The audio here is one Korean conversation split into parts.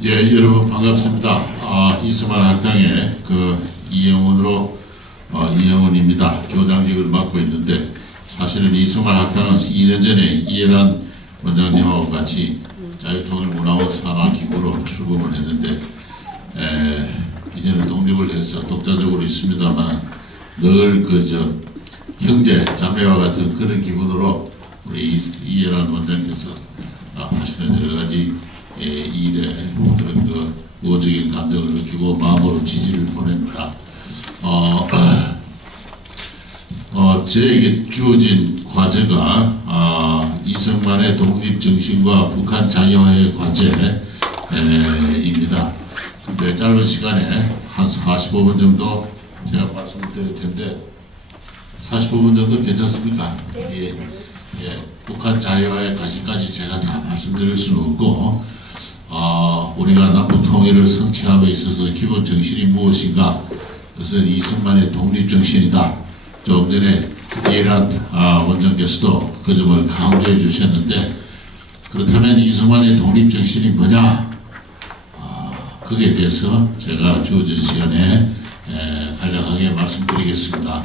예, 여러분 반갑습니다. 이승만 학당의 이영훈으로 이영훈입니다. 교장직을 맡고 있는데 사실은 이승만 학당은 2년 전에 이해란 원장님하고 같이 자유통일문화원 산하기구로 출범을 했는데 이제는 독립을 해서 독자적으로 있습니다만 늘 형제 자매와 같은 그런 기분으로 우리 이해란 원장께서 하시는 여러 가지 일에 그런 우호적인 감정을 느끼고 마음으로 지지를 보냅니다. 저에게 주어진 과제가 이승만의 독립정신과 북한 자유화의 과제입니다. 근데 짧은 시간에 한 45분 정도 제가 말씀을 드릴 텐데 45분 정도 괜찮습니까? 예. 북한 자유화의 과제까지 제가 다 말씀드릴 수는 없고 우리가 남북 통일을 성취함에 있어서 기본 정신이 무엇인가? 그것은 이승만의 독립정신이다. 좀 전에 이해란 원장께서도 그 점을 강조해 주셨는데 그렇다면 이승만의 독립정신이 뭐냐? 거기에 대해서 제가 주어진 시간에 간략하게 말씀드리겠습니다.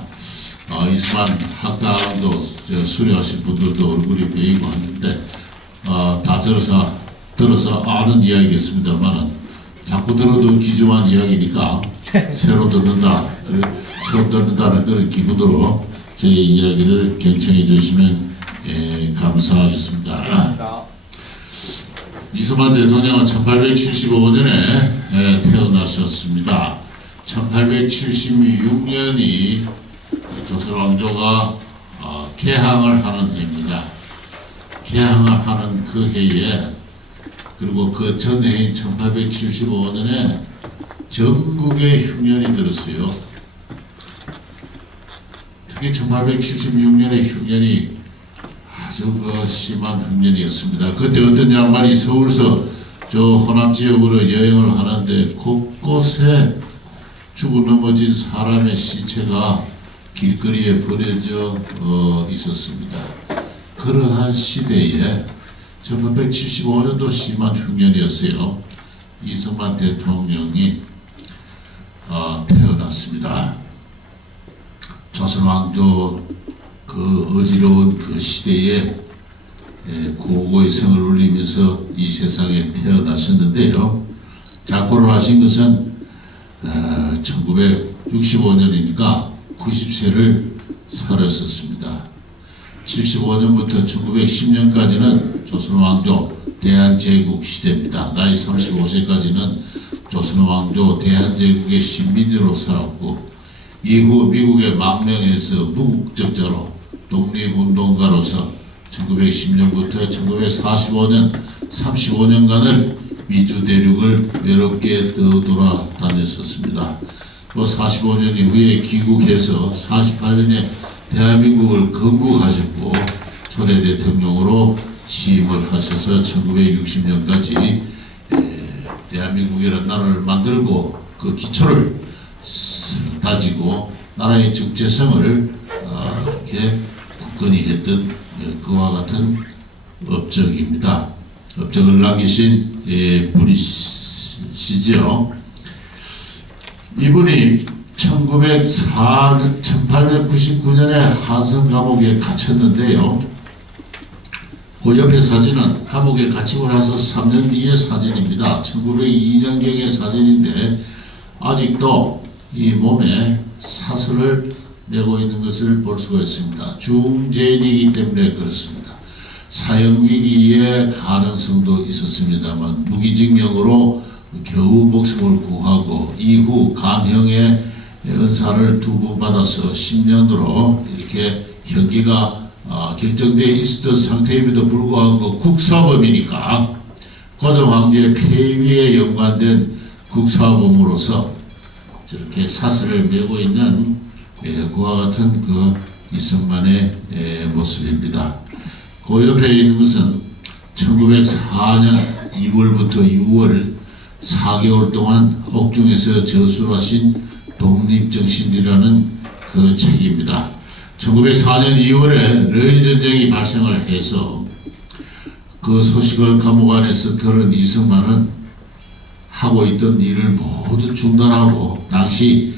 이승만 학당도 수료하신 분들도 얼굴이 보이고 하는데 다 들어서 아는 이야기겠습니다만은 자꾸 들어도 기조한 이야기니까 새로 듣는다, 처음 듣는다는 그런 기분으로 제 이야기를 경청해 주시면 감사하겠습니다. 이승만 대통령은 1875년에 태어나셨습니다. 1876년이 조선왕조가 개항을 하는 해입니다. 개항을 하는 그 해에 그리고 그 전해인 1875년에 전국에 흉년이 들었어요. 특히 1876년에 흉년이 아주 심한 흉년이었습니다. 그때 어떤 양반이 서울서 호남 지역으로 여행을 하는데 곳곳에 죽어 넘어진 사람의 시체가 길거리에 버려져 있었습니다. 그러한 시대에 1875년도 심한 흉년이었어요. 이승만 대통령이 태어났습니다. 조선왕조 어지러운 그 시대에 고고의 성을 울리면서 이 세상에 태어나셨는데요. 작고를 하신 것은 1965년이니까 90세를 살았었습니다. 75년부터 1910년까지는 조선왕조 대한제국 시대입니다. 나이 35세까지는 조선왕조 대한제국의 신민으로 살았고 이후 미국에 망명해서 무국적자로 독립운동가로서 1910년부터 1945년 35년간을 미주 대륙을 외롭게 떠돌아다녔었습니다. 45년 이후에 귀국해서 48년에 대한민국을 건국하셨고 초대 대통령으로 취임을 하셔서 1960년까지 대한민국이라는 나라를 만들고 그 기초를 다지고 나라의 적재성을 이렇게 굳건히 했던 그와 같은 업적입니다. 업적을 남기신 분이시죠. 이분이 1899년에 한성 감옥에 갇혔는데요. 그 옆에 사진은 감옥에 갇히고 나서 3년 뒤의 사진입니다. 1902년경의 사진인데 아직도 이 몸에 사슬을 메고 있는 것을 볼 수가 있습니다. 중재인이기 때문에 그렇습니다. 사형위기의 가능성도 있었습니다만 무기징역으로 겨우 목숨을 구하고 이후 감형의 은사를 2번 받아서 10년으로 이렇게 형기가 결정되어 있었던 상태임에도 불구하고 국사범이니까 고종황제 폐위에 연관된 국사범으로서 저렇게 사슬을 메고 있는 그와 같은 이승만의 모습입니다. 그 옆에 있는 것은 1904년 2월부터 6월 4개월 동안 옥중에서 저술하신 독립정신이라는 그 책입니다. 1904년 2월에 러일전쟁이 발생을 해서 그 소식을 감옥 안에서 들은 이승만은 하고 있던 일을 모두 중단하고, 당시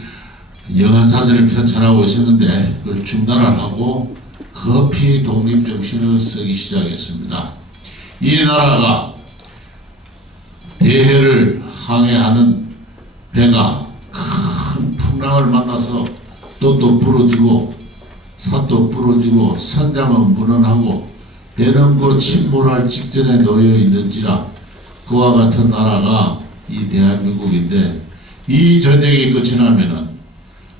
영한사전을 편찬하고 있었는데 그걸 중단을 하고 급히 독립정신을 쓰기 시작했습니다. 이 나라가 대해를 항해하는 배가 큰 풍랑을 만나서 돛도 부러지고 삿도 부러지고 선장은 무너하고 배는 곧 침몰할 직전에 놓여 있는지라 그와 같은 나라가 이 대한민국인데, 이 전쟁이 끝이 나면은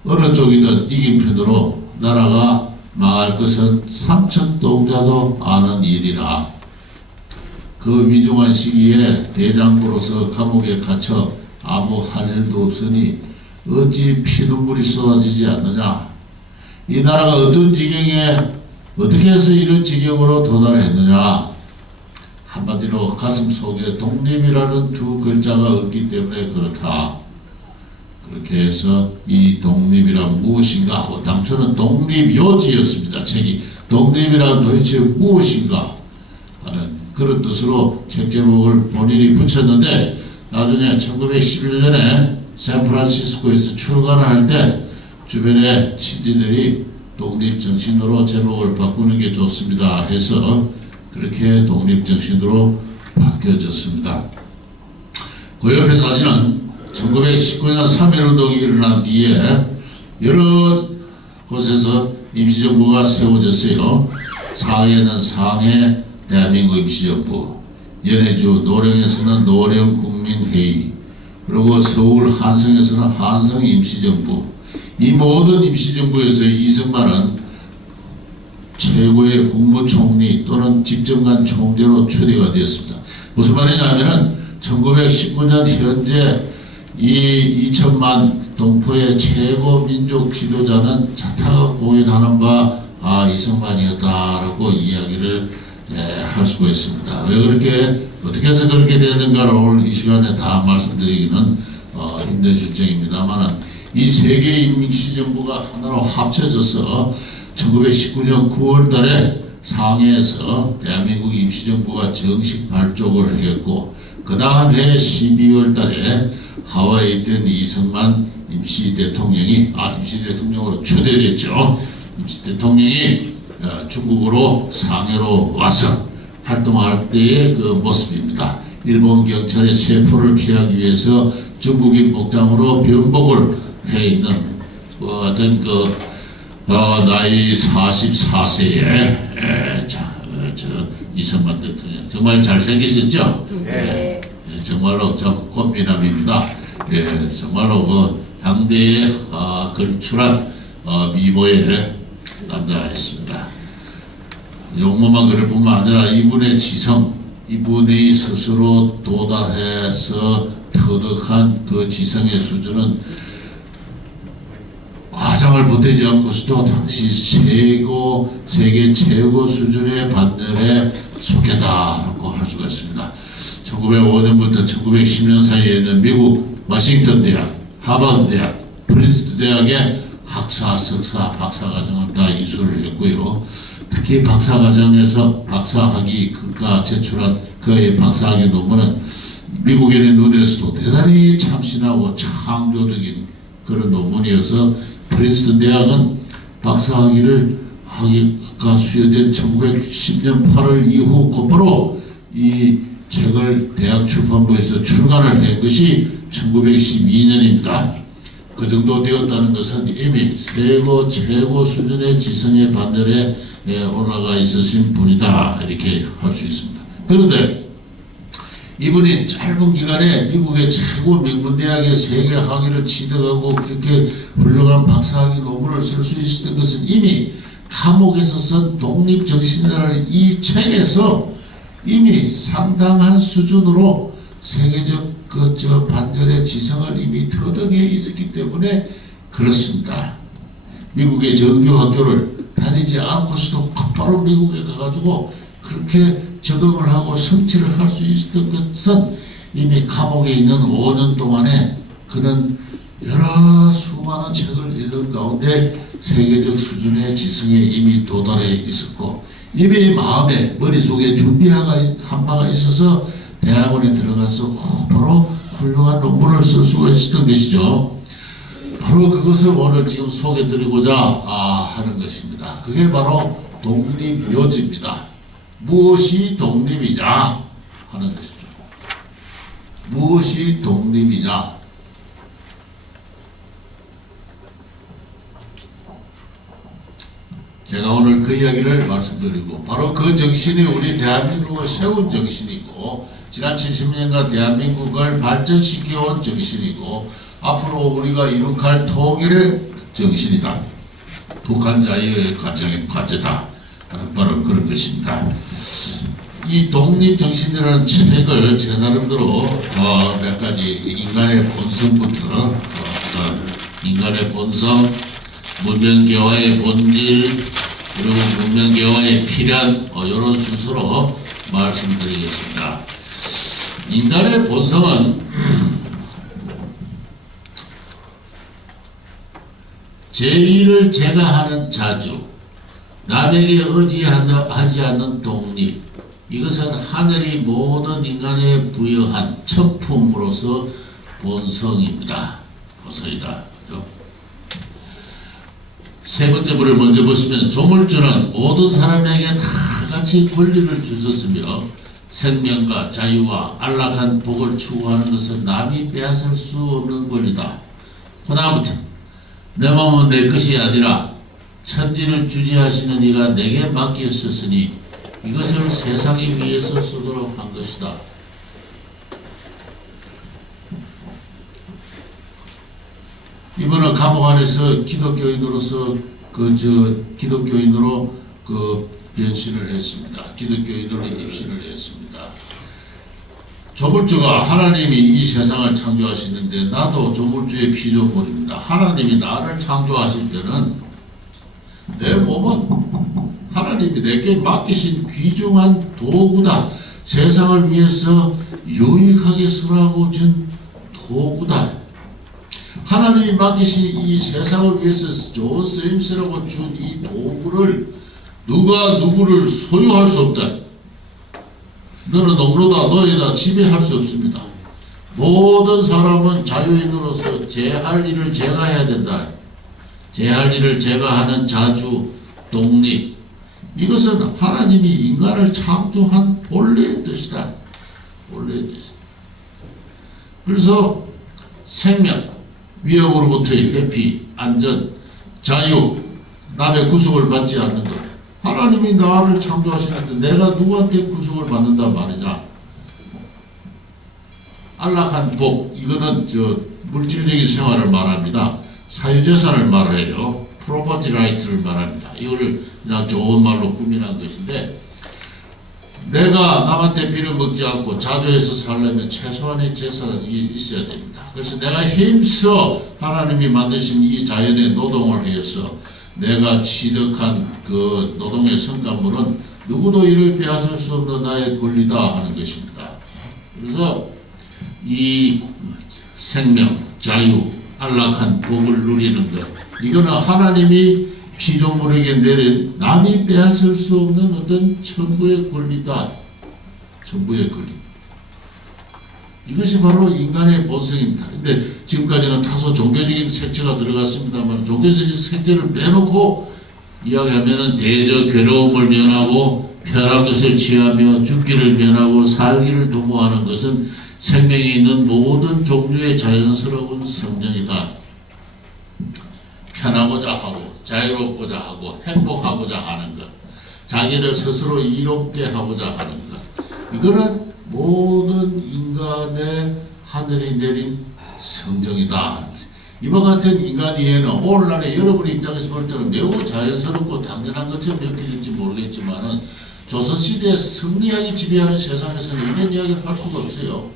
어느 쪽이든 이긴 편으로 나라가 망할 것은 삼천동자도 아는 일이라. 그 위중한 시기에 대장부로서 감옥에 갇혀 아무 할 일도 없으니 어찌 피눈물이 쏟아지지 않느냐. 이 나라가 어떤 지경에 어떻게 해서 이런 지경으로 도달했느냐. 한마디로 가슴 속에 독립이라는 두 글자가 없기 때문에 그렇다. 그렇게 해서 이 독립이란 무엇인가 하고, 당초는 독립요지였습니다. 책이 독립이란 도대체 무엇인가 하는 그런 뜻으로 책 제목을 본인이 붙였는데, 나중에 1911년에 샌프란시스코에서 출간을 할 때 주변의 친지들이 독립정신으로 제목을 바꾸는 게 좋습니다 해서 그렇게 독립정신으로 바뀌어졌습니다. 그 옆에 사진은 1919년 3.1운동이 일어난 뒤에 여러 곳에서 임시정부가 세워졌어요. 상해는 상해 대한민국 임시정부, 연해주 노령에서는 노령국민회의, 그리고 서울 한성에서는 한성 임시정부. 이 모든 임시정부에서 이승만은 최고의 국무총리 또는 집정관 총재로 추대가 되었습니다. 무슨 말이냐면은 1919년 현재 이 2천만 동포의 최고 민족 지도자는 자타가 공인하는 바 이승만이었다라고 이야기를 할 수가 있습니다. 왜 그렇게 어떻게 해서 그렇게 되는가를 오늘 이 시간에 다 말씀드리기는 힘든 실정입니다만은, 이 세 개의 임시정부가 하나로 합쳐져서 1919년 9월 달에 상해에서 대한민국 임시정부가 정식 발족을 했고, 그 다음 해 12월 달에 하와이에 있던 이승만 임시대통령으로 추대됐죠. 임시대통령이 중국으로 상해로 와서 활동할 때의 그 모습입니다. 일본 경찰의 체포를 피하기 위해서 중국인 복장으로 변복을 해 있는 어떤 나이 44세에 이승만 대통령 정말 잘생기셨죠? 네. 정말로 참 꽃미남입니다. 정말로 당대에 걸출한 미모의 남자였습니다. 용모만 그럴 뿐만 아니라 이분의 지성, 이분이 스스로 도달해서 터득한 그 지성의 수준은 과장을 보태지 않고서도 당시 세계 최고 수준의 반열에 속했다라고 할 수가 있습니다. 1905년부터 1910년 사이에는 미국 워싱턴 대학, 하버드 대학, 프린스턴 대학의 학사, 석사, 박사과정을 다 이수를 했고요. 특히 박사과정에서 박사학위 그가 제출한 그의 박사학위 논문은 미국인의 눈에서도 대단히 참신하고 창조적인 그런 논문이어서, 프린스턴 대학은 박사학위를 학위가 수여된 1910년 8월 이후 곧바로 이 책을 대학 출판부에서 출간을 한 것이 1912년입니다. 그 정도 되었다는 것은 이미 최고 수준의 지성의 반열에 올라가 있으신 분이다, 이렇게 할 수 있습니다. 그런데 이분이 짧은 기간에 미국의 최고 명문대학의 세계 학위를 취득하고 그렇게 훌륭한 박사학위 논문을 쓸 수 있었던 것은 이미 감옥에서 쓴 독립정신이라는 이 책에서 이미 상당한 수준으로 세계적 반열의 지성을 이미 터득해 있었기 때문에 그렇습니다. 미국의 정규학교를 다니지 않고서도 곧바로 미국에 가가지고 그렇게 적응을 하고 성취를 할 수 있었던 것은 이미 감옥에 있는 5년 동안에 그는 여러 수많은 책을 읽는 가운데 세계적 수준의 지성에 이미 도달해 있었고, 이미 마음에 머릿속에 준비한 바가 있어서 대학원에 들어가서 곧바로 훌륭한 논문을 쓸 수가 있었던 것이죠. 바로 그것을 오늘 지금 소개드리고자 하는 것입니다. 그게 바로 독립요지입니다. 무엇이 독립이냐 하는 것이죠. 무엇이 독립이냐? 제가 오늘 그 이야기를 말씀드리고 바로 그 정신이 우리 대한민국을 세운 정신이고 지난 70년간 대한민국을 발전시켜온 정신이고 앞으로 우리가 이룩할 통일의 정신이다. 북한 자유의 과제다 하는 바로 그런 것입니다. 이 독립정신이라는 책을 제 나름대로 몇 가지 인간의 본성부터 인간의 본성, 문명개화의 본질, 그리고 문명개화의 필연 이런 순서로 말씀드리겠습니다. 인간의 본성은 제1을 제가 하는 자주, 남에게 의지하지 않는 독립, 이것은 하늘이 모든 인간에 부여한 천품으로서 본성입니다. 본성이다. 세 번째 부를 먼저 보시면 조물주는 모든 사람에게 다 같이 권리를 주셨으며 생명과 자유와 안락한 복을 추구하는 것은 남이 빼앗을 수 없는 권리다. 그 다음부터 내 몸은 내 것이 아니라 천지를 주지하시는 이가 내게 맡겼었으니 이것을 세상에 위해서 쓰도록 한 것이다. 이분은 감옥 안에서 기독교인으로서 기독교인으로 변신을 했습니다. 기독교인으로 입신을 했습니다. 조물주가 하나님이 이 세상을 창조하시는데 나도 조물주의 피조물입니다. 하나님이 나를 창조하실 때는 내 몸은 하나님이 내게 맡기신 귀중한 도구다. 세상을 위해서 유익하게 쓰라고 준 도구다. 하나님이 맡기신 이 세상을 위해서 좋은 쓰임새라고 준 이 도구를 누가 누구를 소유할 수 없다. 너는 농로다 너희다 지배할 수 없습니다. 모든 사람은 자유인으로서 제 할 일을 제가 해야 된다. 제 할 일을 제가 하는 자주, 독립. 이것은 하나님이 인간을 창조한 본래의 뜻이다. 본래의 뜻. 그래서 생명, 위협으로부터의 회피, 안전, 자유, 남의 구속을 받지 않는 것. 하나님이 나를 창조하시는데 내가 누구한테 구속을 받는단 말이냐. 안락한 복, 이거는 물질적인 생활을 말합니다. 사유재산을 말해요. 프로퍼티 라이트를 말합니다. 이거를 그냥 좋은 말로 꾸미는 것인데 내가 남한테 빌어먹지 않고 자주해서 살려면 최소한의 재산이 있어야 됩니다. 그래서 내가 힘써 하나님이 만드신 이 자연의 노동을 해서 내가 취득한 그 노동의 성과물은 누구도 이를 빼앗을 수 없는 나의 권리다 하는 것입니다. 그래서 이 생명, 자유, 안락한 복을 누리는 것, 이거는 하나님이 피조물에게 내린 남이 빼앗을 수 없는 어떤 천부의 권리다. 천부의 권리. 이것이 바로 인간의 본성입니다. 근데 지금까지는 다소 종교적인 색채가 들어갔습니다만 종교적인 색채를 빼놓고 이야기하면은 대저 괴로움을 면하고 편한 것을 취하며 죽기를 면하고 살기를 도모하는 것은 생명이 있는 모든 종류의 자연스러운 성정이다. 편하고자 하고 자유롭고자 하고 행복하고자 하는 것, 자기를 스스로 이롭게 하고자 하는 것, 이거는 모든 인간의 하늘이 내린 성정이다. 이와 같은 인간 이해는 오늘날의 여러분 입장에서 볼 때는 매우 자연스럽고 당연한 것처럼 느껴질지 모르겠지만은 조선시대에 성리학이 지배하는 세상에서는 이런 이야기를 할 수가 없어요.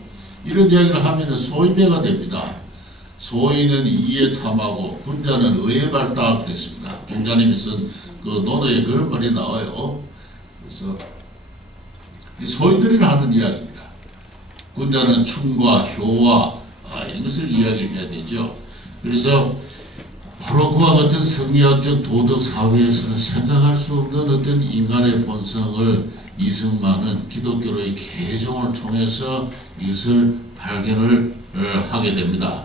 이런 이야기를 하면은 소인배가 됩니다. 소인은 이에 탐하고 군자는 의에 발다 그랬습니다. 공자님이 쓴 그 논어에 그런 말이 나와요. 그래서 소인들이 하는 이야기입니다. 군자는 춤과 효와 이런 것을 이야기해야 되죠. 그래서 바로 그와 같은 성리학적 도덕 사회에서는 생각할 수 없는 어떤 인간의 본성을 이승만은 기독교로의 개종을 통해서 이것을 발견을 하게 됩니다.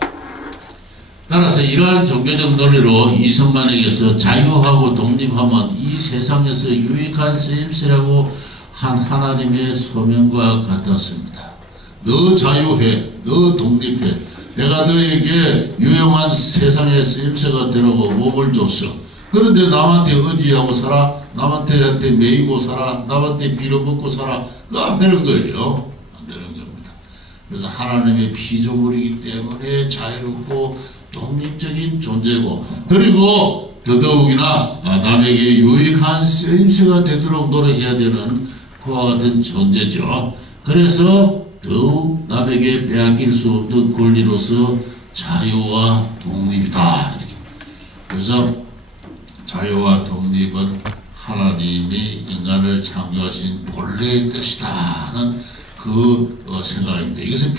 따라서 이러한 종교적 논리로 이승만에게서 자유하고 독립하면 이 세상에서 유익한 쓰임새라고 한 하나님의 소명과 같았습니다. 너 자유해, 너 독립해, 내가 너에게 유용한 세상의 쓰임새가 되라고 몸을 줬어. 그런데 남한테 의지하고 살아, 남한테 매이고 살아, 남한테 빌어먹고 살아. 그거 안 되는 거예요. 안 되는 겁니다. 그래서 하나님의 피조물이기 때문에 자유롭고 독립적인 존재고, 그리고 더더욱이나 남에게 유익한 쓰임새가 되도록 노력해야 되는 그와 같은 존재죠. 그래서 더욱 남에게 빼앗길 수 없는 권리로서 자유와 독립이다. 이렇게. 그래서 자유와 독립은 하나님이 인간을 창조하신 본래의 뜻이다 하는 그 생각입니다. 이것은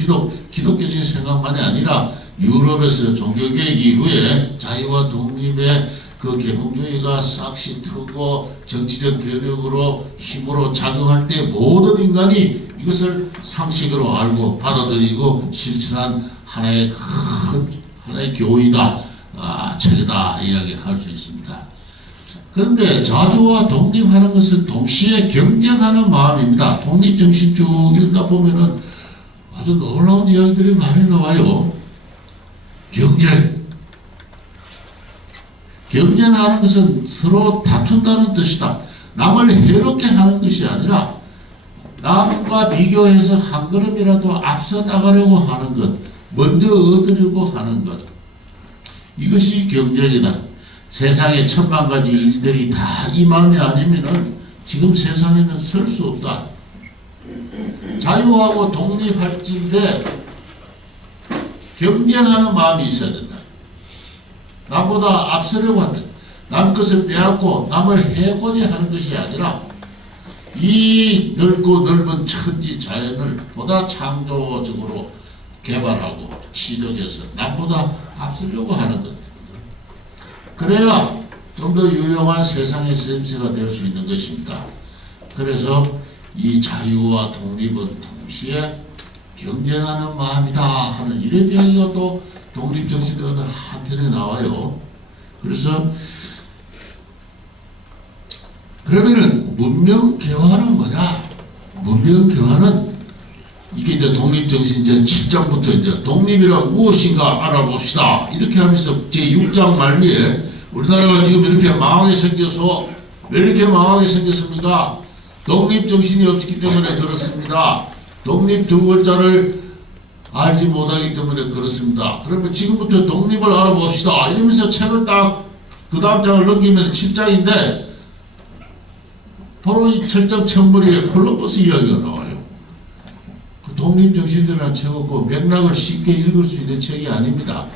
기독교적인 생각만이 아니라 유럽에서 종교개혁 이후에 자유와 독립의 그 계몽주의가 싹시 트고 정치적 변혁으로 힘으로 작용할 때 모든 인간이 이것을 상식으로 알고 받아들이고 실천한 하나의 교의다, 책이다 이야기할 수 있습니다. 그런데 자주와 독립하는 것은 동시에 경쟁하는 마음입니다. 독립정신 쭉 읽다 보면은 아주 놀라운 이야기들이 많이 나와요. 경쟁하는 것은 서로 다툰다는 뜻이다. 남을 해롭게 하는 것이 아니라 남과 비교해서 한 걸음이라도 앞서 나가려고 하는 것, 먼저 얻으려고 하는 것, 이것이 경쟁이다. 세상에 천만 가지 일들이 다 이 마음이 아니면은 지금 세상에는 설 수 없다. 자유하고 독립할진데 경쟁하는 마음이 있어야 된다. 남보다 앞서려고 한다. 남 것을 빼앗고 남을 해고자 하는 것이 아니라 이 넓고 넓은 천지 자연을 보다 창조적으로 개발하고 지적해서 남보다 앞서려고 하는 것. 그래야 좀 더 유용한 세상의 쓰임새가 될 수 있는 것입니다. 그래서 이 자유와 독립은 동시에 경쟁하는 마음이다 하는 이런 이야기가 또 독립정신의 어느 한편에 나와요. 그래서 그러면은 문명개화는 뭐냐? 문명개화는 이게 이제 독립정신 이제 7장부터 이제 독립이란 무엇인가 알아봅시다. 이렇게 하면서 제6장 말미에 우리나라가 지금 이렇게 망하게 생겨서 왜 이렇게 망하게 생겼습니까? 독립정신이 없기 때문에 그렇습니다. 독립 두 글자를 알지 못하기 때문에 그렇습니다. 그러면 지금부터 독립을 알아봅시다. 이러면서 책을 딱 그 다음 장을 넘기면 7장인데 바로 이 7장 첫머리에 콜럼버스 이야기가 나와요. 그 독립정신이라는 책은 그 맥락을 쉽게 읽을 수 있는 책이 아닙니다.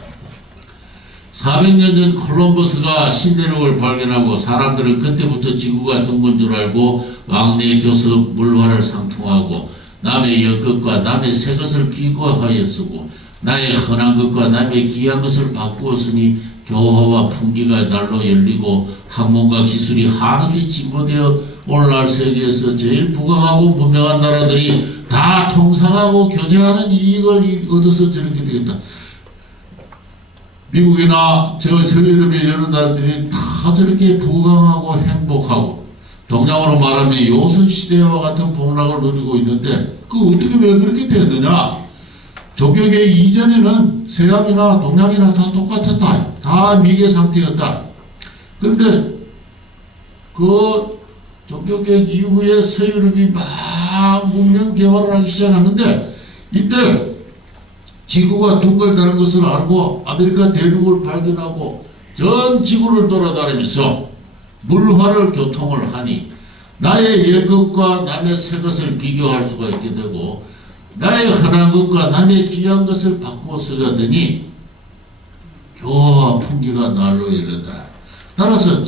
400년 전 콜럼버스가 신대륙을 발견하고 사람들은 그때부터 지구가 둥근 줄 알고 왕래 교섭 물화를 상통하고 남의 역것과 남의 새 것을 비교하여 쓰고 나의 흔한 것과 남의 귀한 것을 바꾸었으니 교화와 풍기가 날로 열리고 학문과 기술이 한없이 진보되어 오늘날 세계에서 제일 부강하고 문명한 나라들이 다 통상하고 교제하는 이익을 얻어서 저렇게 되겠다. 미국이나 저 서유럽의 여러 나라들이 다 저렇게 부강하고 행복하고 동양으로 말하면 요선시대와 같은 복락을 누리고 있는데 그 어떻게 왜 그렇게 됐느냐? 종교개혁 이전에는 서양이나 동양이나 다 똑같았다. 다 미개 상태였다. 그런데 그 종교개혁 이후에 서유럽이 막 문명 개발을 하기 시작하는데 이때 지구가 둥글다는 것을 알고 아메리카 대륙을 발견하고 전 지구를 돌아다니면서 물화를 교통을 하니 나의 옛 것과 남의 새 것을 비교할 수가 있게 되고 나의 흔한 것과 남의 귀한 것을 바꾸어 쓰려더니 교화와 풍기가 날로 열린다. 따라서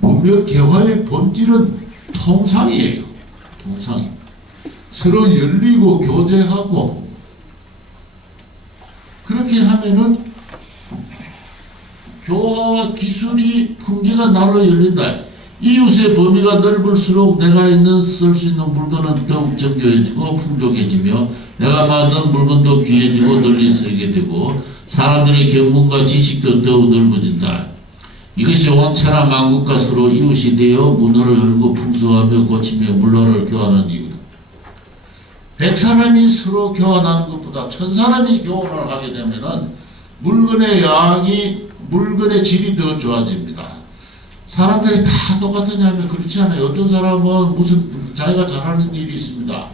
문명 개화의 본질은 통상이에요. 통상. 서로 열리고 교제하고 그렇게 하면은 교화와 기술이 풍기가 날로 열린다. 이웃의 범위가 넓을수록 내가 쓸 수 있는 물건은 더욱 정교해지고 풍족해지며 내가 만든 물건도 귀해지고 널리 쓰이게 되고 사람들의 경문과 지식도 더욱 넓어진다. 이것이 온천하 만국과 서로 이웃이 되어 문화를 열고 풍성하며 고치며 물화를 교환하는 이유다. 100사람이 서로 교환하는 것보다 1000사람이 교환을 하게 되면은 물건의 질이 더 좋아집니다. 사람들이 다 똑같으냐면 그렇지 않아요. 어떤 사람은 무슨 자기가 잘하는 일이 있습니다.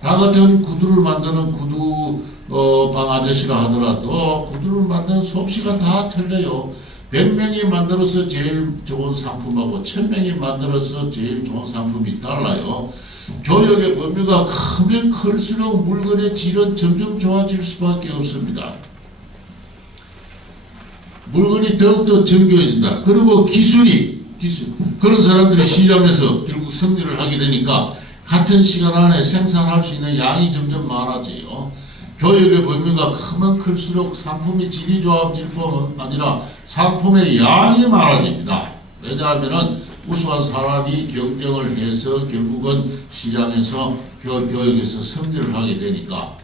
다 같은 구두를 만드는 구두방 아저씨라 하더라도 구두를 만드는 솜씨가 다 틀려요. 100명이 만들어서 제일 좋은 상품하고 1000명이 만들어서 제일 좋은 상품이 달라요. 교육의 범위가 크면 클수록 물건의 질은 점점 좋아질 수밖에 없습니다. 물건이 더욱더 정교해진다. 그리고 기술. 그런 사람들이 시장에서 결국 승리를 하게 되니까 같은 시간 안에 생산할 수 있는 양이 점점 많아져요. 교육의 범위가 크면 클수록 상품의 질이 좋아질 뿐 아니라 상품의 양이 많아집니다. 왜냐하면 우수한 사람이 경쟁을 해서 결국은 시장에서 교육에서 승리를 하게 되니까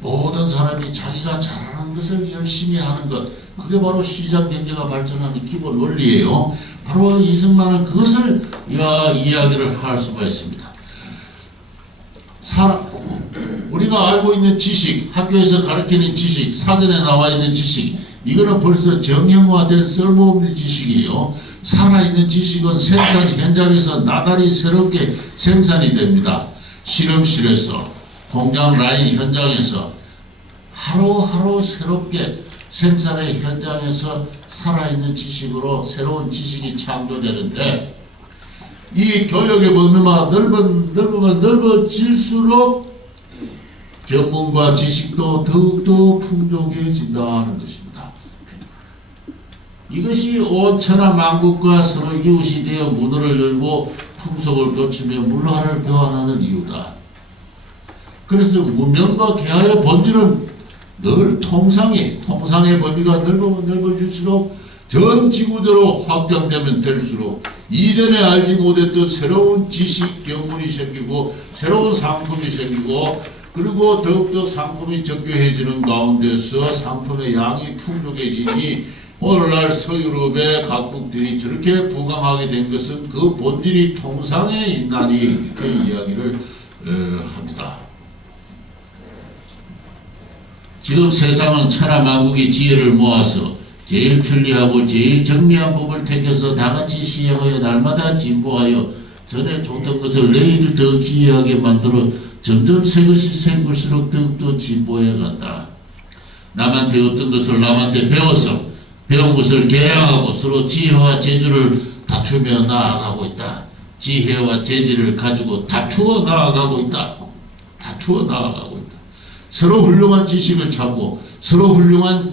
모든 사람이 자기가 잘하는 것을 열심히 하는 것, 그게 바로 시장 경제가 발전하는 기본 원리예요. 바로 이승만은 그것을 이야기를 할 수가 있습니다. 우리가 알고 있는 지식, 학교에서 가르치는 지식, 사전에 나와 있는 지식, 이거는 벌써 정형화된 쓸모없는 지식이에요. 살아있는 지식은 생산 현장에서 나날이 새롭게 생산이 됩니다. 실험실에서, 공장 라인 현장에서 하루하루 새롭게 생산의 현장에서 살아있는 지식으로 새로운 지식이 창조되는데, 이 교육의 범위가 넓으면 넓어질수록 전문과 지식도 더욱더 풍족해진다는 것입니다. 이것이 온천하 만국과 서로 이웃이 되어 문호를 열고 풍속을 거치며 물화를 교환하는 이유다. 그래서 문명과 개화의 본질은 늘 통상의 범위가 넓으면 넓어질수록 전 지구대로 확장되면 될수록 이전에 알지 못했던 새로운 지식 경문이 생기고 새로운 상품이 생기고 그리고 더욱더 상품이 정교해지는 가운데서 상품의 양이 풍족해지니 오늘날 서유럽의 각국들이 저렇게 부강하게 된 것은 그 본질이 통상에 있나니 이렇게 이야기를 합니다. 지금 세상은 천하만국의 지혜를 모아서 제일 편리하고 제일 정리한 법을 택해서 다같이 시행하여 날마다 진보하여 전에 좋던 것을 내일 더 기이하게 만들어 점점 새 것이 생길수록 더욱더 진보해 간다. 남한테 어떤 것을 남한테 배워서 배운 것을 개량하고 서로 지혜와 재주를 다투며 나아가고 있다. 지혜와 재주를 가지고 다투어 나아가고 있다. 서로 훌륭한 지식을 찾고 서로 훌륭한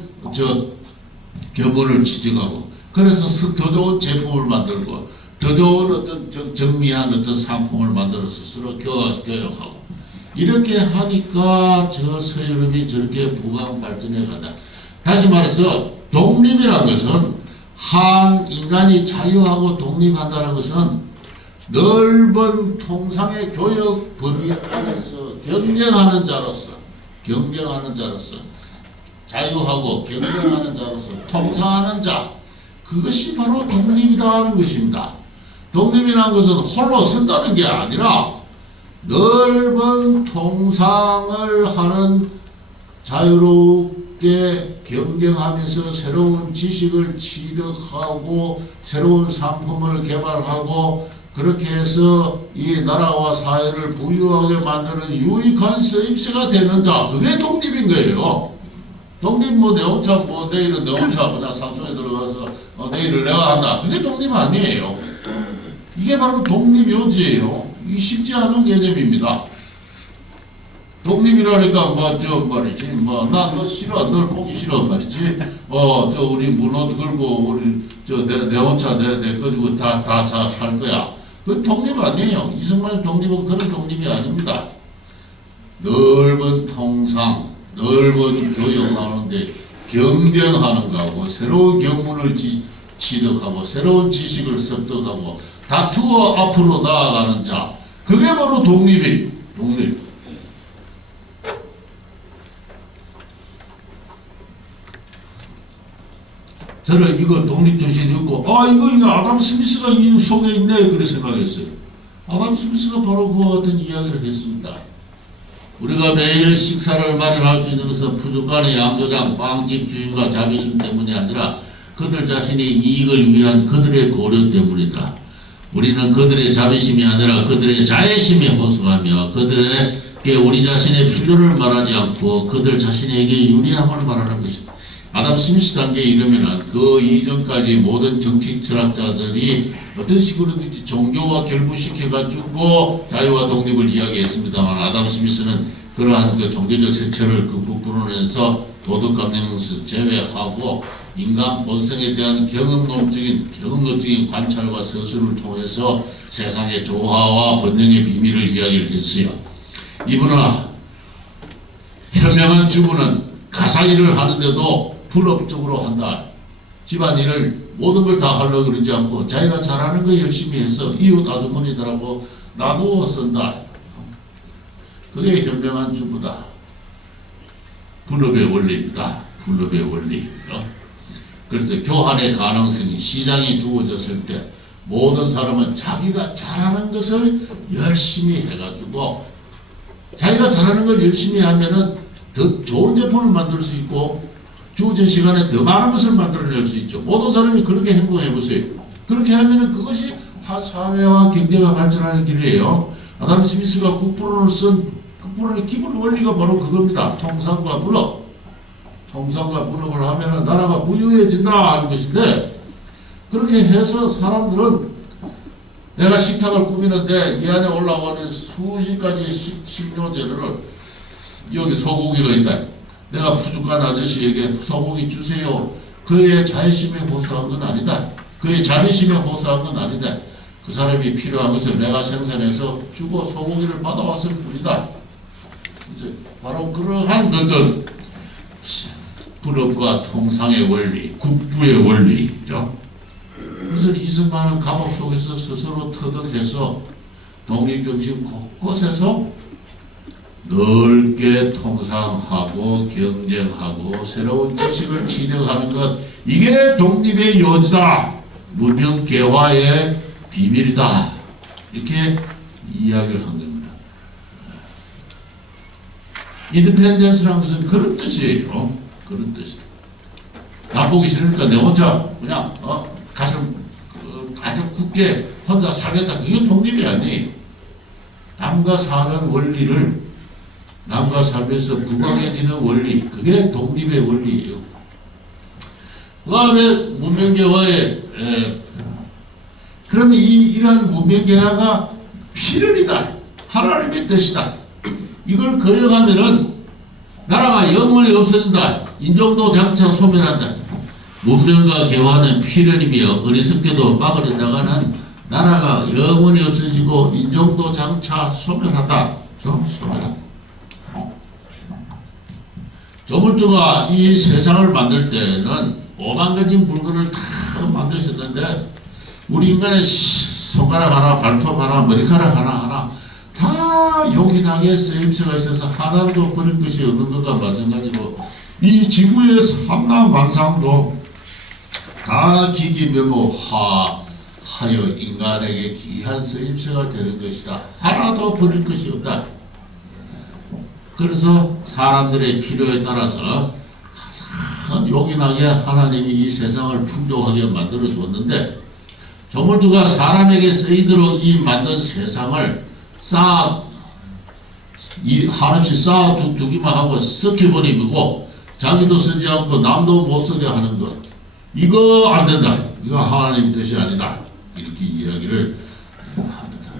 교본을 취득하고 그래서 더 좋은 제품을 만들고 더 좋은 어떤 정미한 어떤 상품을 만들어서 서로 교역하고 이렇게 하니까 저 서유럽이 저렇게 부강 발전해 간다. 다시 말해서 독립이라는 것은 한 인간이 자유하고 독립한다는 것은 넓은 통상의 교역 범위 안에서 경쟁하는 자로서 자유하고 경쟁하는 자로서 통상하는 자, 그것이 바로 독립이라는 것입니다. 독립이라는 것은 홀로 선다는 게 아니라 넓은 통상을 하는 자유롭게 경쟁하면서 새로운 지식을 취득하고 새로운 상품을 개발하고 그렇게 해서 이 나라와 사회를 부유하게 만드는 유익한 쓰임새가 되는 자, 그게 독립인 거예요. 독립 내 혼자 내일은 내 혼자 그냥 산소에 들어가서 내일을 내가 한다. 그게 독립 아니에요. 이게 바로 독립 요지예요. 이게 쉽지 않은 개념입니다. 독립이라니까 난 너 싫어, 널 보기 싫어 말이지. 우리 문어 걸고 우리 내 혼자 내 가지고 다 살 거야. 그 독립 아니에요. 이승만의 독립은 그런 독립이 아닙니다. 넓은 통상, 넓은 교역 나오는데 경쟁하는 거하고 새로운 경문을 취득하고 새로운 지식을 습득하고 다투어 앞으로 나아가는 자, 그게 바로 독립이에요. 독립. 저는 이거 독립정신 읽고 이거 아담 스미스가 이 속에 있네 그렇게 생각했어요. 아담 스미스가 바로 그와 같은 이야기를 했습니다. 우리가 매일 식사를 마련할 수 있는 것은 부족한의 양조장, 빵집 주인과 자비심 때문이 아니라 그들 자신의 이익을 위한 그들의 고려 때문이다. 우리는 그들의 자비심이 아니라 그들의 자애심에 호소하며 그들에게 우리 자신의 필요를 말하지 않고 그들 자신에게 유리함을 말하는 것이다. 아담 스미스 단계에 이르면은 그 이전까지 모든 정치 철학자들이 어떤 식으로든지 종교와 결부시켜가지고 자유와 독립을 이야기했습니다만 아담 스미스는 그러한 그 종교적 색채를 극복해내서 도덕감정에서 제외하고 인간 본성에 대한 경험론적인 관찰과 서술을 통해서 세상의 조화와 번영의 비밀을 이야기를 했어요. 이분은 현명한 주부는 가사일을 하는데도 불업적으로 한다. 집안일을 모든 걸 다 하려고 그러지 않고 자기가 잘하는 거 열심히 해서 이웃 아주머니들하고 나누어 쓴다. 그게 현명한 주부다. 분업의 원리입니다. 분업의 원리. 그래서 교환의 가능성이 시장이 주어졌을 때 모든 사람은 자기가 잘하는 것을 열심히 해가지고 자기가 잘하는 걸 열심히 하면은 더 좋은 제품을 만들 수 있고 주어진 시간에 더 많은 것을 만들어낼 수 있죠. 모든 사람이 그렇게 행동해 보세요. 그렇게 하면은 그것이 한 사회와 경제가 발전하는 길이에요. 아담 스미스가 국부론을 쓴 국부론의 기본 원리가 바로 그겁니다. 통상과 분업. 통상과 분업을 하면은 나라가 부유해진다 하는 것인데 그렇게 해서 사람들은 내가 식탁을 꾸미는데 이 안에 올라오는 수십 가지의 식료 재료를 여기 소고기가 있다. 내가 부족한 아저씨에게 소고기 주세요. 그의 자애심에 호소한 건 아니다. 그의 자비심에 호소한 건 아니다. 그 사람이 필요한 것을 내가 생산해서 주고 소고기를 받아왔을 뿐이다. 이제 바로 그러한 것들 분업과 통상의 원리, 국부의 원리죠. 그래서 이승만은 감옥 속에서 스스로 터득해서 독립정신 곳곳에서 넓게 통상하고 경쟁하고 새로운 지식을 취득하는 것, 이게 독립의 요지다. 문명 개화의 비밀이다. 이렇게 이야기를 한 겁니다. 인디펜던스라는 것은 그런 뜻이에요. 그런 뜻이다. 나 보기 싫으니까 내 혼자 그냥 가슴 아주 굳게 혼자 살겠다. 그게 독립이 아니. 남과 사는 원리를 남과 살면서 부강해지는 원리, 그게 독립의 원리예요. 그 다음에 문명개화의 그러면 이러한 문명개화가 필연이다. 하나님의 뜻이다. 이걸 거역하면은 나라가 영원히 없어진다. 인종도 장차 소멸한다. 문명과 개화는 필연이며 어리석게도 막으려 나가는 나라가 영원히 없어지고 인종도 장차 소멸한다. 소멸한다. 조물주가 이 세상을 만들 때는 5만 가지 물건을 다 만드셨는데 우리 인간의 손가락 하나, 발톱 하나, 머리카락 하나 다 요긴하게 쓰임새가 있어서 하나라도 버릴 것이 없는 것과 마찬가지로 이 지구의 삼라만상도 다 기기묘모하여 인간에게 귀한 쓰임새가 되는 것이다. 하나도 버릴 것이 없다. 그래서 사람들의 필요에 따라서 요긴하게 하나님이 이 세상을 풍족하게 만들어 줬는데 조물주가 사람에게 쓰이도록 이 만든 세상을 한없이 쌓아두기만 하고 썩혀버리고 자기도 쓰지 않고 남도 못 쓰게 하는 것, 이거 안 된다. 이거 하나님 뜻이 아니다. 이렇게 이야기를 합니다.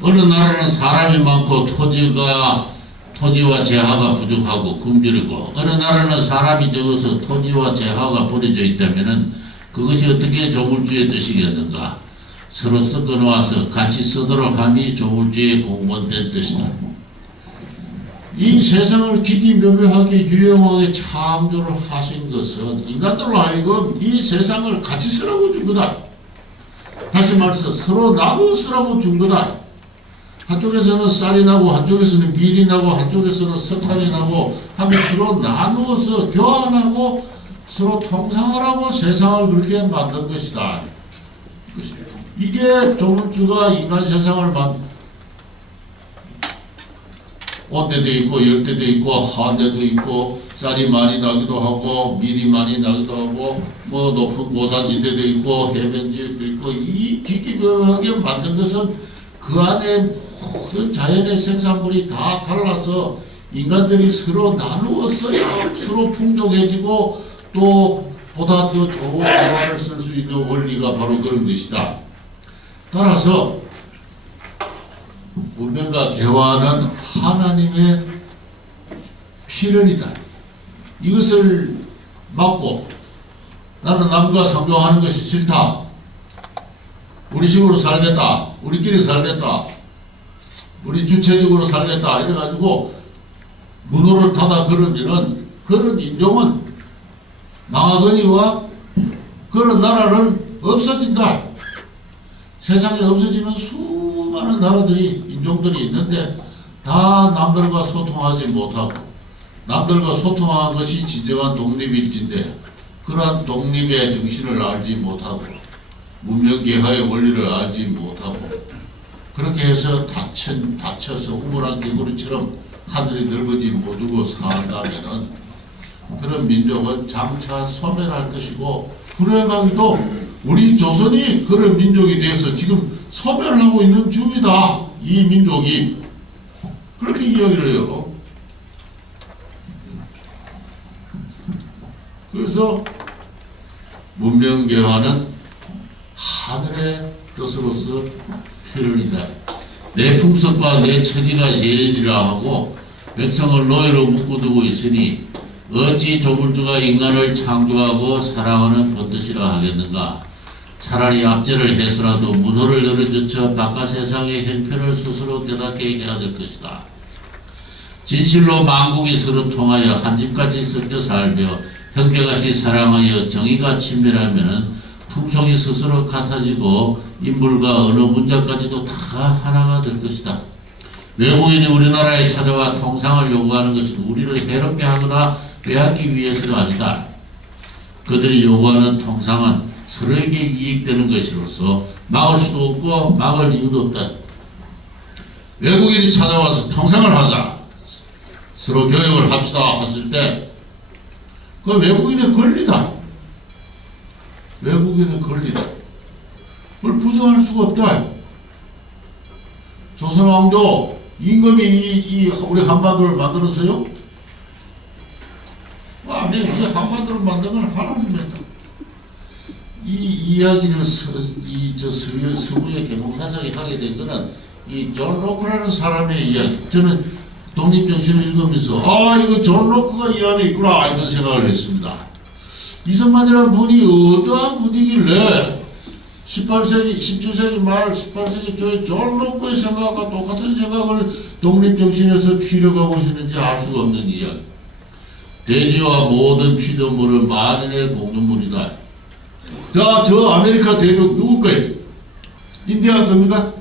어느 나라는 사람이 많고 토지와 재화가 부족하고 굶주리고 어느 나라는 사람이 적어서 토지와 재화가 버려져 있다면 그것이 어떻게 조물주의 뜻이겠는가? 서로 섞어놓아서 같이 쓰도록 함이 조물주의 공헌된 뜻이다. 이 세상을 기기묘묘하게 유용하게 창조를 하신 것은 인간들로 하여금 이 세상을 같이 쓰라고 준 거다. 다시 말해서 서로 나누어 쓰라고 준 거다. 한쪽에서는 쌀이 나고 한쪽에서는 밀이 나고 한쪽에서는 석탄이 나고 하면 서로 나누어서 교환하고 서로 통상하라고 세상을 그렇게 만든 것이다. 이게 조물주가 인간 세상을 온데도 있고 열대도 있고 한데도 있고 쌀이 많이 나기도 하고 밀이 많이 나기도 하고 뭐 높은 고산지대도 있고 해변지대도 있고 이 기기묘하게 만든 것은 그 안에 모든 자연의 생산물이 다 달라서 인간들이 서로 나누었어야 서로 풍족해지고 또 보다 더 좋은 조화를 쓸 수 있는 원리가 바로 그런 것이다. 따라서 문명과 개화는 하나님의 필연이다. 이것을 막고 나는 남과 상종하는 것이 싫다. 우리 식으로 살겠다. 우리끼리 살겠다. 우리 주체적으로 살겠다. 이래가지고 문호를 닫아 그러면은 그런 인종은 망하거니와 그런 나라는 없어진다. 세상에 없어지는 수많은 나라들이 인종들이 있는데 다 남들과 소통하지 못하고 남들과 소통하는 것이 진정한 독립일진데 그러한 독립의 정신을 알지 못하고 문명개화의 원리를 알지 못하고 그렇게 해서 다쳐서 우물한 개구리처럼 하늘이 넓어지 못하고 산다면은 그런 민족은 장차 소멸할 것이고 불행하기도 우리 조선이 그런 민족이 되어서 지금 소멸하고 있는 중이다. 이 민족이 그렇게 이야기를 해요. 그래서 문명개화는 하늘의 뜻으로서 필연이다. 내 풍속과 내 처지가 제일이라 하고 백성을 노예로 묶어두고 있으니 어찌 조물주가 인간을 창조하고 사랑하는 본뜻이라 하겠는가. 차라리 압제를 해서라도 문호를 열어젖혀 바깥 세상의 행편을 스스로 깨닫게 해야 될 것이다. 진실로 만국이 서로 통하여 한집같이 섞여 살며 형제같이 사랑하여 정의가 친밀하면은 풍속이 스스로 같아지고 인물과 언어 문자까지도 다 하나가 될 것이다. 외국인이 우리나라에 찾아와 통상을 요구하는 것은 우리를 해롭게 하거나 빼앗기 위해서가 아니다. 그들이 요구하는 통상은 서로에게 이익되는 것이로서 막을 수도 없고 막을 이유도 없다. 외국인이 찾아와서 통상을 하자, 서로 교역을 합시다 했을 때 그 외국인의 권리다. 외국인의 권리다. 그걸 부정할 수가 없다. 조선왕조 임금이 우리 한반도를 만들었어요? 아니, 이 한반도를 만든 건 하나님이다. 이 이야기를 서구의 계몽사상이 하게 된 거는 이 존 로크라는 사람의 이야기. 저는 독립정신을 읽으면서 이거 존 로크가 이 안에 있구나 이런 생각을 했습니다. 이승만이라는 분이 어떠한 분이길래 18세기, 17세기 말 18세기 초에 존 로크의 생각과 똑같은 생각을 독립정신에서 피력하고 있는지 알 수가 없는 이야기. 대지와 모든 피조물은 만인의 공동물이다. 자, 저 아메리카 대륙 누구 거예요? 인디아 겁니까?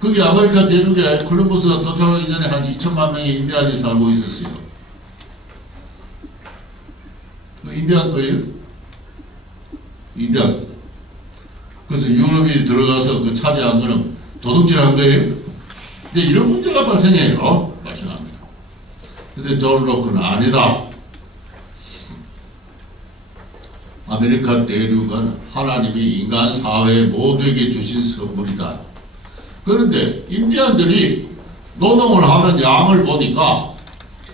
거기 아메리카 대륙에 콜럼버스가 도착하기 전에 한 2천만 명의 인디안이 살고 있었어요. 그 인디안 거예요? 인디안 거. 그래서 유럽이 들어가서 그 차지한 거는 도둑질한 거예요? 근데 이런 문제가 발생해요. 발생합니다. 근데 존 로크는 아니다. 아메리카 대륙은 하나님이 인간 사회 모두에게 주신 선물이다. 그런데 인디안들이 노동을 하는 양을 보니까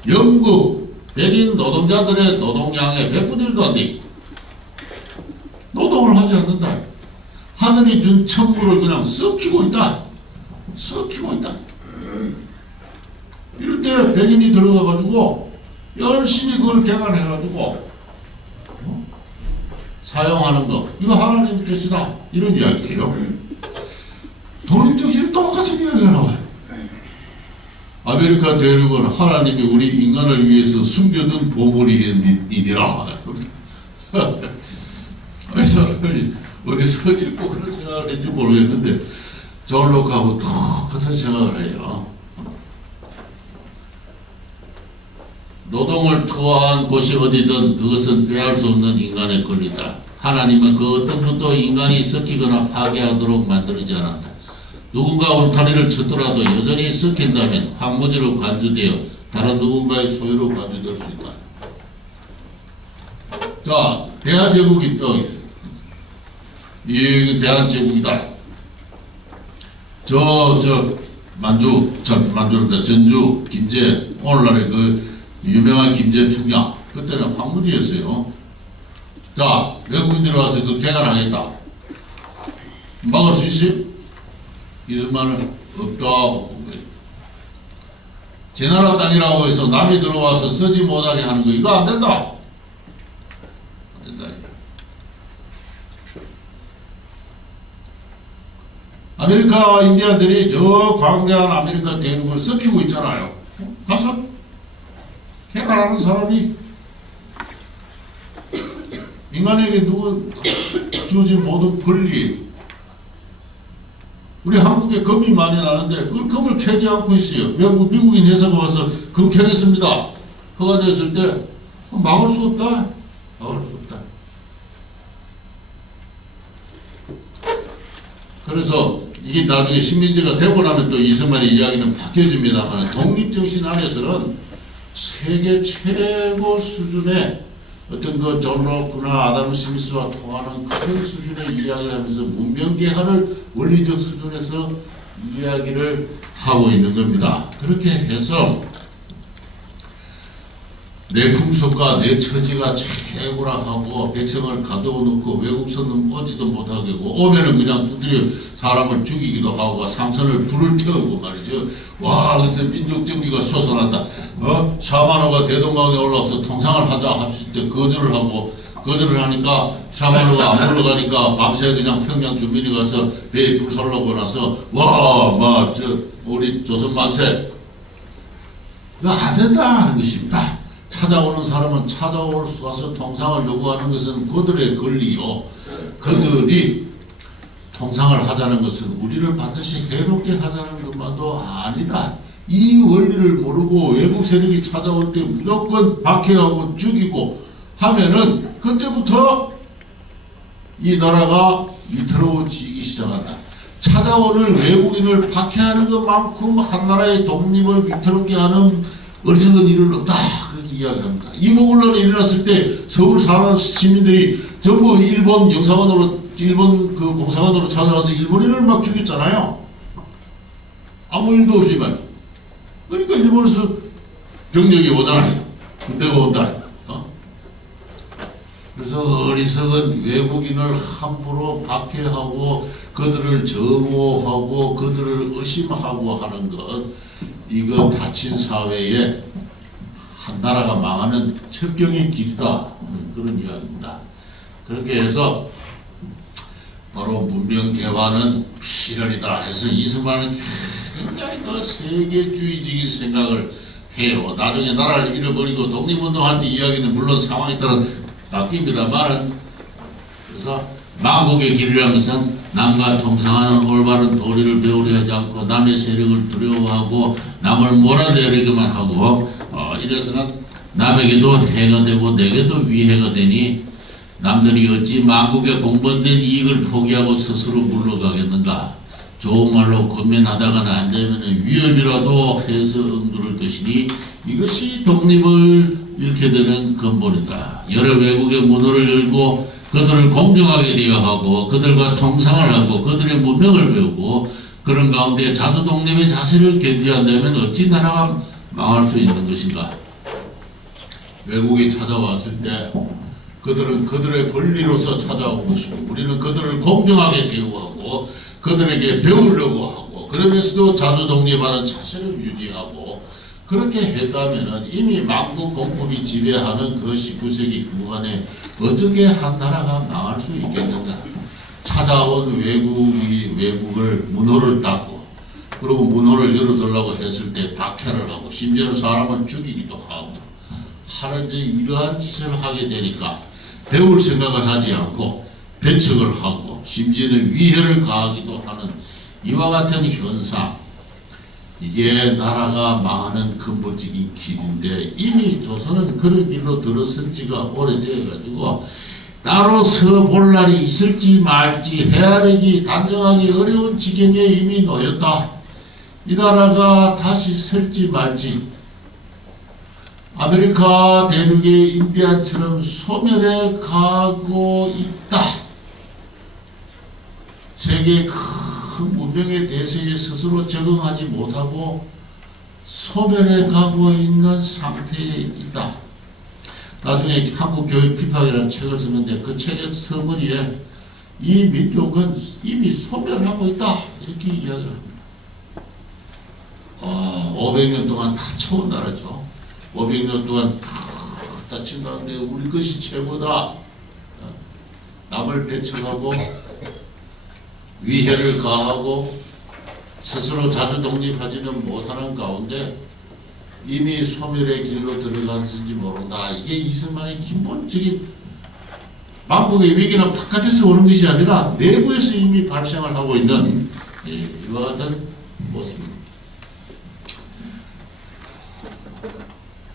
영국 백인 노동자들의 노동량의 100분의 1도 안 돼. 노동을 하지 않는다. 하늘이 준 천물을 그냥 썩히고 있다. 썩히고 있다. 이럴 때 백인이 들어가가지고 열심히 그걸 개간해가지고 사용하는 거, 이거 하나님의 뜻이다. 이런 이야기예요. 독립정신이 똑같은 이야기가 나와요. 아메리카 대륙은 하나님이 우리 인간을 위해서 숨겨둔 보물이니라. 사람이 어디서 읽고 그런 생각을 했는지 모르겠는데 존 록하고 똑같은 생각을 해요. 노동을 투하한 곳이 어디든 그것은 빼앗을 수 없는 인간의 권리다. 하나님은 그 어떤 것도 인간이 썩히거나 파괴하도록 만들지 않았다. 누군가 울타리를 쳤더라도 여전히 썩힌다면 황무지로 간주되어 다른 누군가의 소유로 간주될 수 있다. 자, 대한제국이 또 있어요. 이 대한제국이다. 전주, 김제, 오늘날의 그 유명한 김제 평야, 그때는 황무지였어요. 자, 외국인들이 와서 그 개간하겠다. 막을 수 있어요? 이승만은 없다. 제 나라 땅이라고 해서 남이 들어와서 쓰지 못하게 하는 거, 이거 안 된다. 안 된다. 아메리카 인디안들이 저 광대한 아메리카 대륙을 썩히고 있잖아요. 가서 개발하는 사람이 인간에게 누구 주어진 모든 권리, 우리 한국에 금이 많이 나는데 그걸 금을 캐지 않고 있어요. 미국인 회사가 와서 금 캐겠습니다. 허가됐을 때 막을 수 없다. 막을 수 없다. 그래서 이게 나중에 식민지가 되고 나면 또 이승만의 이야기는 바뀌어집니다만 독립정신 안에서는 세계 최고 수준의 어떤 그 존 록이나 아담 스미스와 통하는 큰 수준의 이야기를 하면서 문명개화를 원리적 수준에서 이야기를 하고 있는 겁니다. 그렇게 해서 내 풍속과 내 처지가 최고라 하고 백성을 가둬놓고 외국선은 오지도 못하게 하고 오면은 그냥 두드려 사람을 죽이기도 하고 상선을 불을 태우고 말이죠. 와, 그래서 민족정기가 솟아났다. 샤마노가 대동강에 올라와서 통상을 하자 했을 때 거절을 하고, 거절을 하니까 샤마노가 안 물러가니까 밤새 그냥 평양 주민이 가서 배에 불 설러고 나서 와, 우리 조선 만세, 이거 안 된다 하는 것입니다. 찾아오는 사람은 찾아와서 통상을 요구하는 것은 그들의 권리요. 그들이 통상을 하자는 것은 우리를 반드시 해롭게 하자는 것만도 아니다. 이 원리를 모르고 외국 세력이 찾아올 때 무조건 박해하고 죽이고 하면은 그때부터 이 나라가 위태로워지기 시작한다. 찾아오는 외국인을 박해하는 것만큼 한 나라의 독립을 위태롭게 하는 어리석은 일은 없다. 그렇게 이야기합니다. 이모군란이 일어났을 때 서울 사는 시민들이 전부 일본 영사관으로, 일본 그 공사관으로 찾아가서 일본인을 막 죽였잖아요. 아무 일도 없지만. 그러니까 일본에서 병력이 오잖아요. 군대가 온다. 그래서 어리석은 외국인을 함부로 박해하고 그들을 정오하고 그들을 의심하고 하는 것, 이거 닫힌 사회에 한 나라가 망하는 첩경의 길이다. 그런 이야기입니다. 그렇게 해서 바로 문명개화는 필연이다 해서 이승만은 굉장히 그 세계주의적인 생각을 해요. 나중에 나라를 잃어버리고 독립운동할 때 이야기는 물론 상황에 따라 바뀝니다만, 그래서 망국의 길이라는 것은 남과 통상하는 올바른 도리를 배우려 하지 않고 남의 세력을 두려워하고 남을 몰아내려기만 하고 이래서는 남에게도 해가 되고 내게도 위해가 되니 남들이 어찌 망국의 공범된 이익을 포기하고 스스로 물러가겠는가. 좋은 말로 권면하다가는 안 되면 위협이라도 해서 응두를 것이니 이것이 독립을 잃게 되는 근본이다. 여러 외국의 문호를 열고 그들을 공정하게 대여하고 그들과 통상을 하고 그들의 문명을 배우고 그런 가운데 자주 독립의 자세를 견지한다면 어찌 나라가 망할 수 있는 것인가. 외국이 찾아왔을 때 그들은 그들의 권리로서 찾아온 것이고 우리는 그들을 공정하게 대우하고 그들에게 배우려고 하고 그러면서도 자주 독립하는 자세를 유지하고 그렇게 했다면 이미 망국 공법이 지배하는 그 19세기 후반에 어떻게 한 나라가 망할 수 있겠는가. 찾아온 외국이 외국을 문호를 닫고 그리고 문호를 열어달라고 했을 때 박해를 하고 심지어는 사람을 죽이기도 하고 하는 이러한 짓을 하게 되니까 배울 생각을 하지 않고 배척을 하고 심지어는 위해를 가하기도 하는 이와 같은 현상, 이게 나라가 망하는 근본적인 길인데 이미 조선은 그런 길로 들어선 지가 오래되어 가지고 따로서 볼 날이 있을지 말지 헤아리기 단정하기 어려운 지경에 이미 놓였다. 이 나라가 다시 설지 말지 아메리카 대륙의 인디안처럼 소멸해 가고 있다. 세계 큰 문명의 대세에 스스로 적응하지 못하고 소멸해 가고 있는 상태에 있다. 나중에 한국교육 비판이라는 책을 쓰는데 그 책의 서문에 이 민족은 이미 소멸하고 있다 이렇게 이야기를 합니다. 500년 동안 다쳐온 나라죠. 500년 동안 다친 가운데 우리 것이 최고다. 남을 배척하고 위해를 가하고 스스로 자주 독립하지는 못하는 가운데 이미 소멸의 길로 들어갔는지 모른다. 이게 이승만의 기본적인 망국의 위기는 바깥에서 오는 것이 아니라 내부에서 이미 발생을 하고 있는 이와 같은 모습입니다.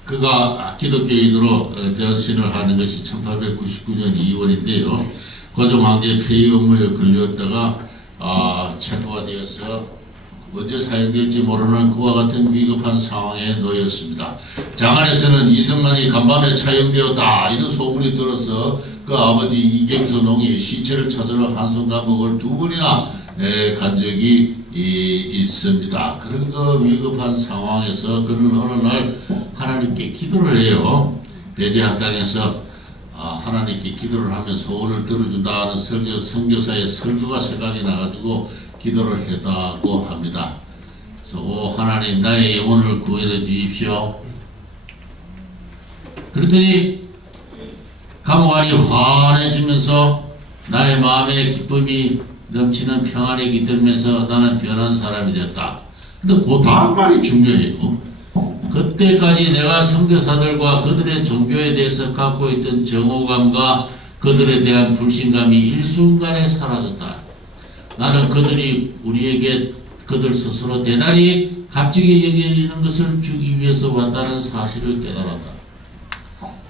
그가 기독교인으로 변신을 하는 것이 1899년 2월인데요. 고종 황제 폐위 업무에 걸렸다가 체포가 되어서 언제 사형될지 모르는 그와 같은 위급한 상황에 놓였습니다. 장안에서는 이승만이 간밤에 차용되었다 이런 소문이 들어서 그 아버지 이경선홍이 시체를 찾으러 한성감옥을 2번이나 간 적이 있습니다. 그런 그 위급한 상황에서 그는 어느 날 하나님께 기도를 해요. 배제학당에서 하나님께 기도를 하면 소원을 들어준다는 선교사의 설교가 생각이 나가지고 기도를 했다고 합니다. 그래서 오 하나님 나의 영혼을 구원해 주십시오. 그랬더니 감옥 안이 환해지면서 나의 마음에 기쁨이 넘치는 평안이 깃들면서 나는 변한 사람이 됐다. 근데 그 다음 말이 중요해요. 그때까지 내가 선교사들과 그들의 종교에 대해서 갖고 있던 정오감과 그들에 대한 불신감이 일순간에 사라졌다. 나는 그들이 우리에게 그들 스스로 대단히 값지게 여기는 것을 주기 위해서 왔다는 사실을 깨달았다.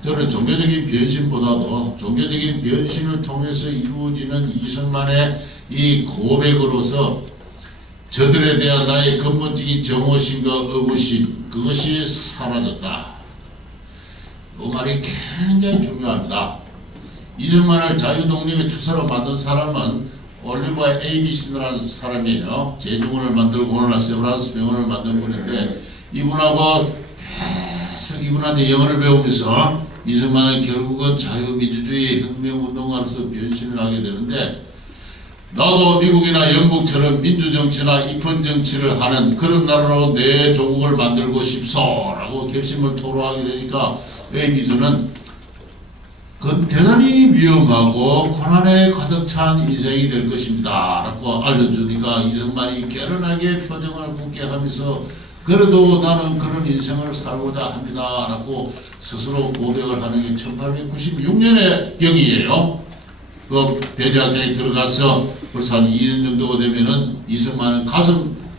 저는 종교적인 변신보다도 종교적인 변신을 통해서 이루어지는 이승만의 이 고백으로서 저들에 대한 나의 근본적인 정오심과 의구심 그것이 사라졌다. 이 말이 굉장히 중요합니다. 이승만을 자유독립의 투사로 만든 사람은 올리버 에이비슨이라는 사람이에요. 제중원을 만들고 오늘날 세브란스 병원을 만든 분인데 이분하고 계속 이분한테 영어를 배우면서 이승만은 결국은 자유민주주의 혁명운동가로서 변신을 하게 되는데 나도 미국이나 영국처럼 민주정치나 입헌정치를 하는 그런 나라로 내 조국을 만들고 싶소라고 결심을 토로하게 되니까 에이비슨은 그건 대단히 위험하고 고난에 가득 찬 인생이 될 것입니다 라고 알려주니까 이승만이 결연하게 표정을 굳게 하면서 그래도 나는 그런 인생을 살고자 합니다 라고 스스로 고백을 하는 게 1896년의 경이에요. 그 배제학당에 들어가서 벌써 한 2년 정도가 되면은 이승만은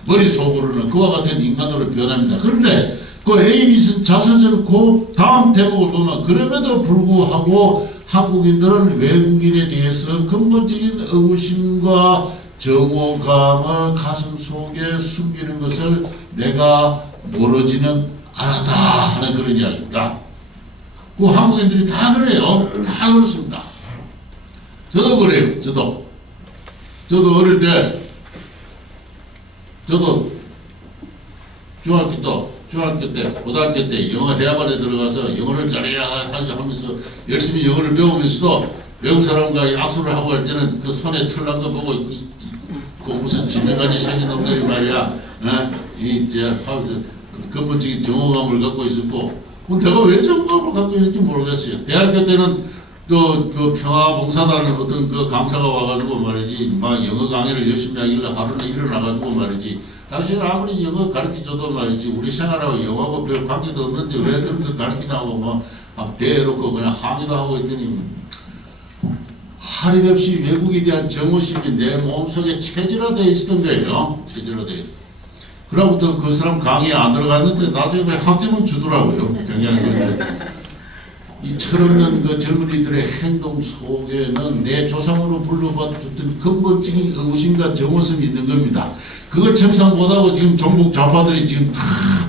머릿속으로는 그와 같은 인간으로 변합니다. 그런데 그 에이비슨 자서전 그 다음 대목을 보면 그럼에도 불구하고 한국인들은 외국인에 대해서 근본적인 의구심과 정오감을 가슴 속에 숨기는 것을 내가 모르지는 않았다 하는 그런 이야기입니다. 그 한국인들이 다 그래요. 다 그렇습니다. 저도 그래요. 저도 어릴 때 저도 중학교 때, 고등학교 때 영어 대학원에 들어가서 영어를 잘해야 하면서 열심히 영어를 배우면서도 외국 사람과 악수를 하고 할 때는 그 손에 털난 거 보고 그 무슨 짐승같이 생긴 놈들이 말이야 하면서 근본적인 정오감을 갖고 있었고 내가 왜 정오감을 갖고 있는지 모르겠어요. 대학교 때는 또 그 평화봉사단 어떤 그 강사가 와가지고 말이지 막 영어 강의를 열심히 하길래 하루는 일어나가지고 말이지 당신은 아무리 영어 가르쳐줘도 말이지 우리 생활하고 영어하고 별 관계도 없는데 왜 그런 거 가르치냐고 막 대놓고 그냥 항의도 하고 있더니 할일 없이 외국에 대한 정오심이 내 몸속에 체질화되어 있었던 거예요. 체질화되어 있어. 그러고부터 그 사람 강의에 안 들어갔는데 나중에 학점은 주더라고요. 굉장히 이 철없는 그 젊은이들의 행동 속에는 내 조상으로 불러봤던 근본적인 의구심과 정오심이 있는 겁니다. 그걸 청산 못하고 지금 종북 좌파들이 지금 다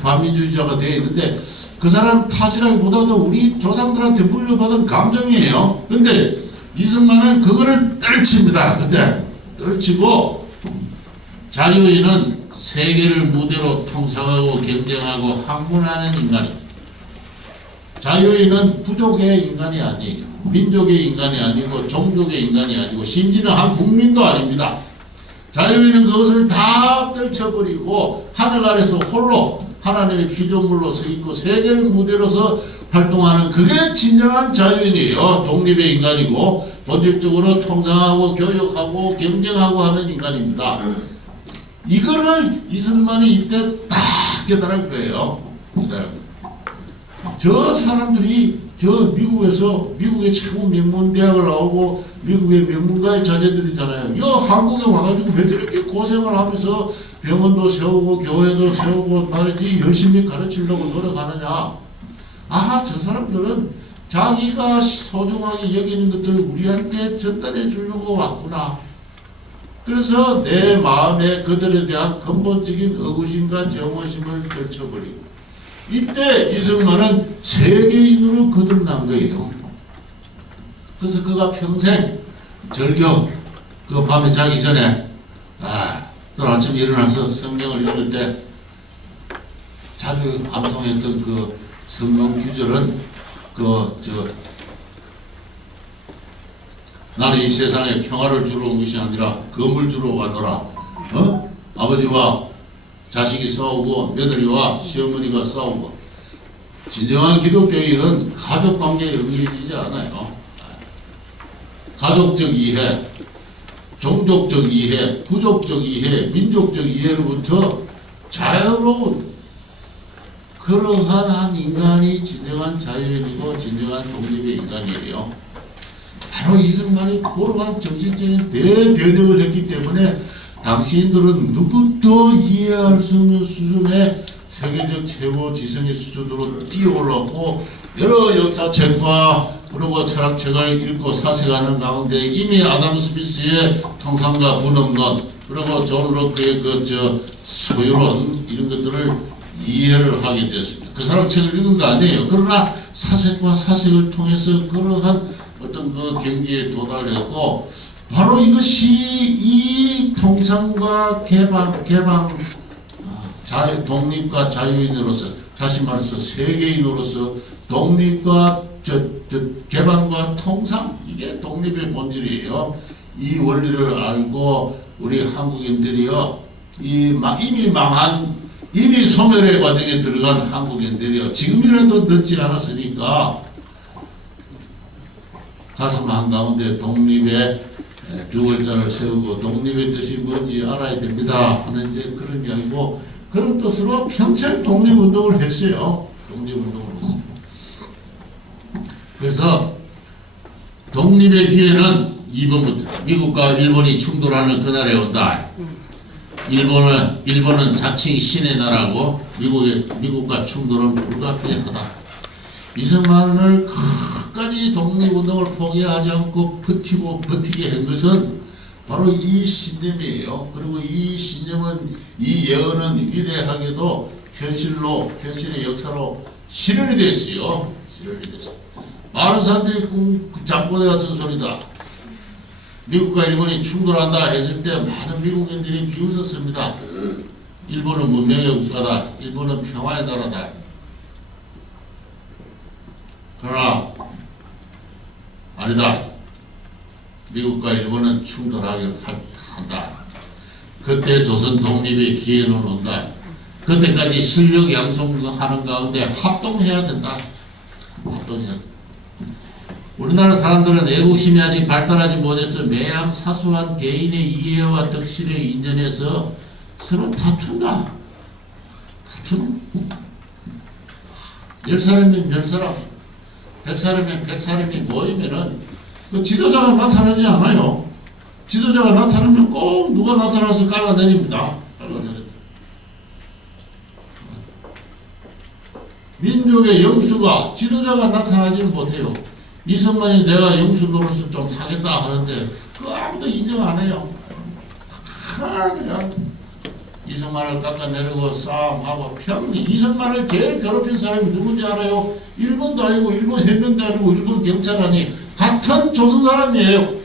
반민주의자가 되어 있는데 그 사람 탓이라기보다도 우리 조상들한테 물려받은 감정이에요. 근데 이승만은 그거를 떨칩니다. 근데 떨치고 자유인은 세계를 무대로 통상하고 경쟁하고 항문하는 인간입니다. 자유인은 부족의 인간이 아니에요. 민족의 인간이 아니고 종족의 인간이 아니고 심지어는 한 국민도 아닙니다. 자유인은 그것을 다 떨쳐버리고 하늘 아래서 홀로 하나님의 피조물로 서 있고 세계를 무대로서 활동하는 그게 진정한 자유인이에요. 독립의 인간이고 본질적으로 통상하고 교육하고 경쟁하고 하는 인간입니다. 이거를 이승만이 이때 딱 깨달은 거예요. 저 사람들이 저 미국에서 미국의 최고 명문 대학을 나오고 미국의 명문가의 자제들이잖아요. 여 한국에 와가지고 왜 저렇게 고생을 하면서 병원도 세우고 교회도 세우고 말이지 열심히 가르치려고 노력하느냐. 아, 저 사람들은 자기가 소중하게 여기는 것들을 우리한테 전달해 주려고 왔구나. 그래서 내 마음에 그들에 대한 근본적인 의구심과 정오심을 떨쳐버리고 이때 이승만은 세계인으로 거듭난 거예요. 그래서 그가 평생 절교, 그 밤에 자기 전에 그 아침 일어나서 성경을 읽을 때 자주 암송했던 그 성경 구절은 나는 이 세상에 평화를 주러 온 것이 아니라 검을 주러 왔노라. 아버지와 자식이 싸우고 며느리와 시어머니가 싸우고 진정한 기독교인은 가족관계에 얽매이지 않아요. 가족적 이해, 종족적 이해, 부족적 이해, 민족적 이해로부터 자유로운 그러한 한 인간이 진정한 자유인이고 진정한 독립의 인간이에요. 바로 이승만이 그러한 정신적인 대변혁을 했기 때문에 당신들은 누구도 이해할 수 없는 수준의 세계적 최고 지성의 수준으로 뛰어올랐고 여러 역사책과 그리고 철학책을 읽고 사색하는 가운데 이미 아담 스미스의 통상과 분업론 그리고 존 록크의 소유론 이런 것들을 이해를 하게 됐습니다. 그 사람 책을 읽은 거 아니에요. 그러나 사색과 사색을 통해서 그러한 어떤 그 경지에 도달했고 바로 이것이 이 통상과 독립과 자유인으로서 다시 말해서 세계인으로서 독립과 개방과 통상 이게 독립의 본질이에요. 이 원리를 알고 우리 한국인들이요 이미 소멸의 과정에 들어간 한국인들이요 지금이라도 늦지 않았으니까 가슴 한가운데 독립의 두 글자를 세우고 독립의 뜻이 뭔지 알아야 됩니다 하는 이제 그런 이야기고 그런 뜻으로 평생 독립운동을 했어요. 독립운동을 했어요. 그래서 독립의 기회는 2번부터 미국과 일본이 충돌하는 그날에 온다. 일본은 자칭 신의 나라고 미국과 충돌은 불가피하다. 이승만을 끝까지 독립운동을 포기하지 않고 버티게 한 것은 바로 이 신념이에요. 그리고 이 신념은 이 예언은 위대하게도 현실의 역사로 실현이 됐어요. 실현이 됐어요. 많은 사람들이 잠꼬대 같은 소리다. 미국과 일본이 충돌한다 했을 때 많은 미국인들이 비웃었습니다. 일본은 문명의 국가다. 일본은 평화의 나라다. 그러나 아니다. 미국과 일본은 충돌하길 한다. 그때 조선 독립의 기회는 온다. 그때까지 실력 양성하는 가운데 합동해야 된다. 합동해야 된다. 우리나라 사람들은 애국심이 아직 발달하지 못해서 매양 사소한 개인의 이해와 덕실에 인연해서 서로 다툰다. 다투는 10사람이면 10사람, 100사람이면 100사람이 모이면은 그 지도자가 나타나지 않아요. 지도자가 나타나면 꼭 누가 나타나서 깔아내립니다. 깔아내립니다. 민족의 영수가 지도자가 나타나지는 못해요. 이승만이 내가 영수 노릇을 좀 하겠다 하는데 그거 아무도 인정 안 해요. 그냥 이승만을 깎아내리고 싸움하고 평생 이승만을 제일 괴롭힌 사람이 누군지 알아요? 일본도 아니고 일본 해병도 아니고 일본 경찰관이 같은 조선 사람이에요.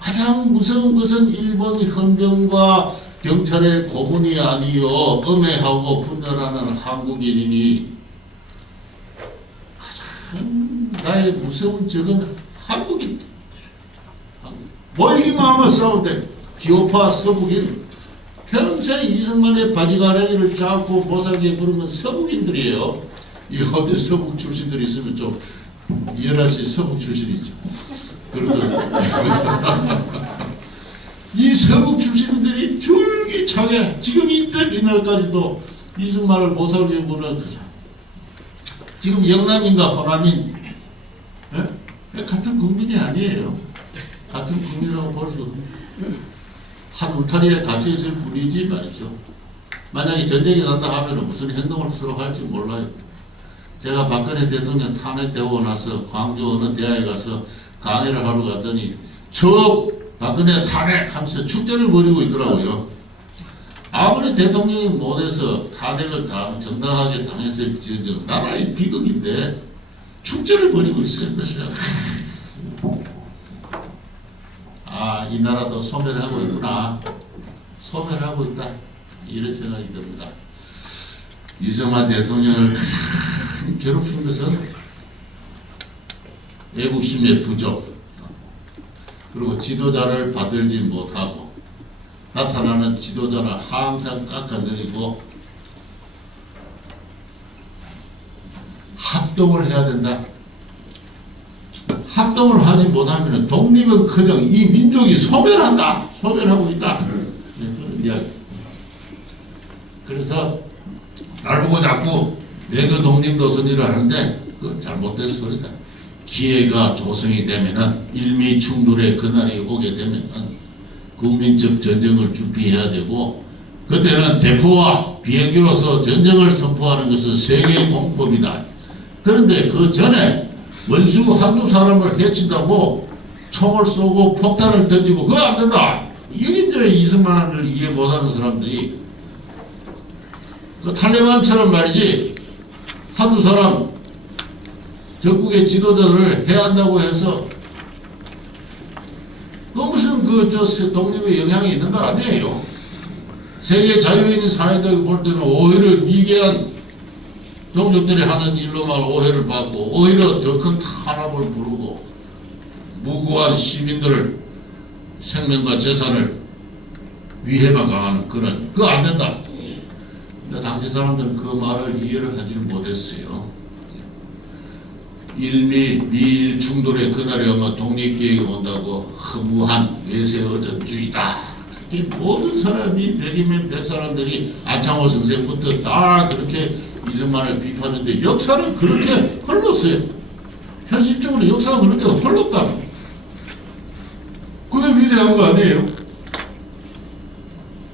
가장 무서운 것은 일본 헌병과 경찰의 고문이 아니요 음해하고 분열하는 한국인이니 가장 나의 무서운 적은 한국인. 모이기만 하면 싸운대. 기호파 서북인 평생 이승만의 바지가랑이를 잡고 못살게 부르면 서북인들이에요. 이 어디 서북 출신들이 있으면 좀 이해라시 서북 출신이죠. 이 서북 출신들이 줄기차게 지금 이날까지도 이승만을 못살게 부르는 지금 영남인과 호남인 같은 국민이 아니에요. 같은 국민이라고 볼 수 없습니다. 한 울타리에 갇혀있을 뿐이지 말이죠. 만약에 전쟁이 난다 하면 무슨 행동을 서로 할지 몰라요. 제가 박근혜 대통령 탄핵되고 나서 광주 어느 대학에 가서 강의를 하러 갔더니 저 박근혜 탄핵하면서 축제를 벌이고 있더라고요. 아무리 대통령이 못해서 탄핵을 정당하게 당했을지언정 나라의 비극인데 축제를 벌이고 있어요. 그래서 이 나라도 소멸하고 있구나. 소멸하고 있다. 이런 생각이 듭니다. 이승만 대통령을 가장 괴롭힌 것은 애국심의 부족, 그리고 지도자를 받들지 못하고 나타나는 지도자를 항상 깎아내리고 합동을 해야 된다. 합동을 하지 못하면 독립은커녕 이 민족이 소멸한다. 소멸하고 있다. 그런 이야기. 그래서 날 보고 자꾸 외교 독립 노선이라 하는데 그건 잘못된 소리다. 기회가 조성이 되면은 일미 충돌의 그날이 오게 되면은 국민적 전쟁을 준비해야 되고 그때는 대포와 비행기로서 전쟁을 선포하는 것은 세계 공법이다. 그런데 그 전에 원수 한두 사람을 해친다고 총을 쏘고 폭탄을 던지고 그거 안 된다. 이게 이제 이승만을 이해 못하는 사람들이 그 탈레반처럼 말이지 한두 사람 전국의 지도자들을 해한다고 해서 그 무슨 독립의 영향이 있는 거 아니에요. 세계 자유인이 사회적으로 볼 때는 오히려 미개한 종족들이 하는 일로만 오해를 받고 오히려 더 큰 탄압을 부르고 무고한 시민들을 생명과 재산을 위해만 가하는 그런 그거 안 된다. 근데 당시 사람들은 그 말을 이해를 하지는 못했어요. 미일 충돌의 그날이 오면 독립계획이 온다고 허무한 외세어전주의다. 모든 사람이 100이면 100 사람들이 안창호 선생부터 다 그렇게 이승만을 비판하는데 역사는 그렇게 흘렀어요. 현실적으로 역사가 그렇게 흘렀다. 그게 위대한 거 아니에요?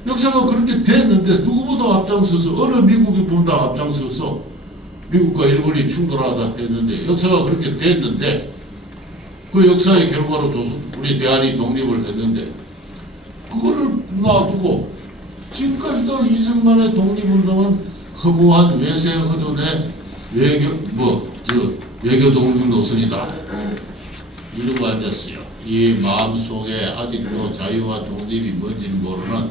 역사가 그렇게 됐는데 누구보다 앞장서서 어느 미국이 보다 앞장서서 미국과 일본이 충돌하다 했는데 역사가 그렇게 됐는데 그 역사의 결과로 우리 대한이 독립을 했는데 그거를 놔두고 지금까지도 이승만의 독립운동은 허무한 외세 허존의 외교 독립 노선이다. 이러고 앉았어요. 이 마음속에 아직도 자유와 독립이 뭔지는 모르는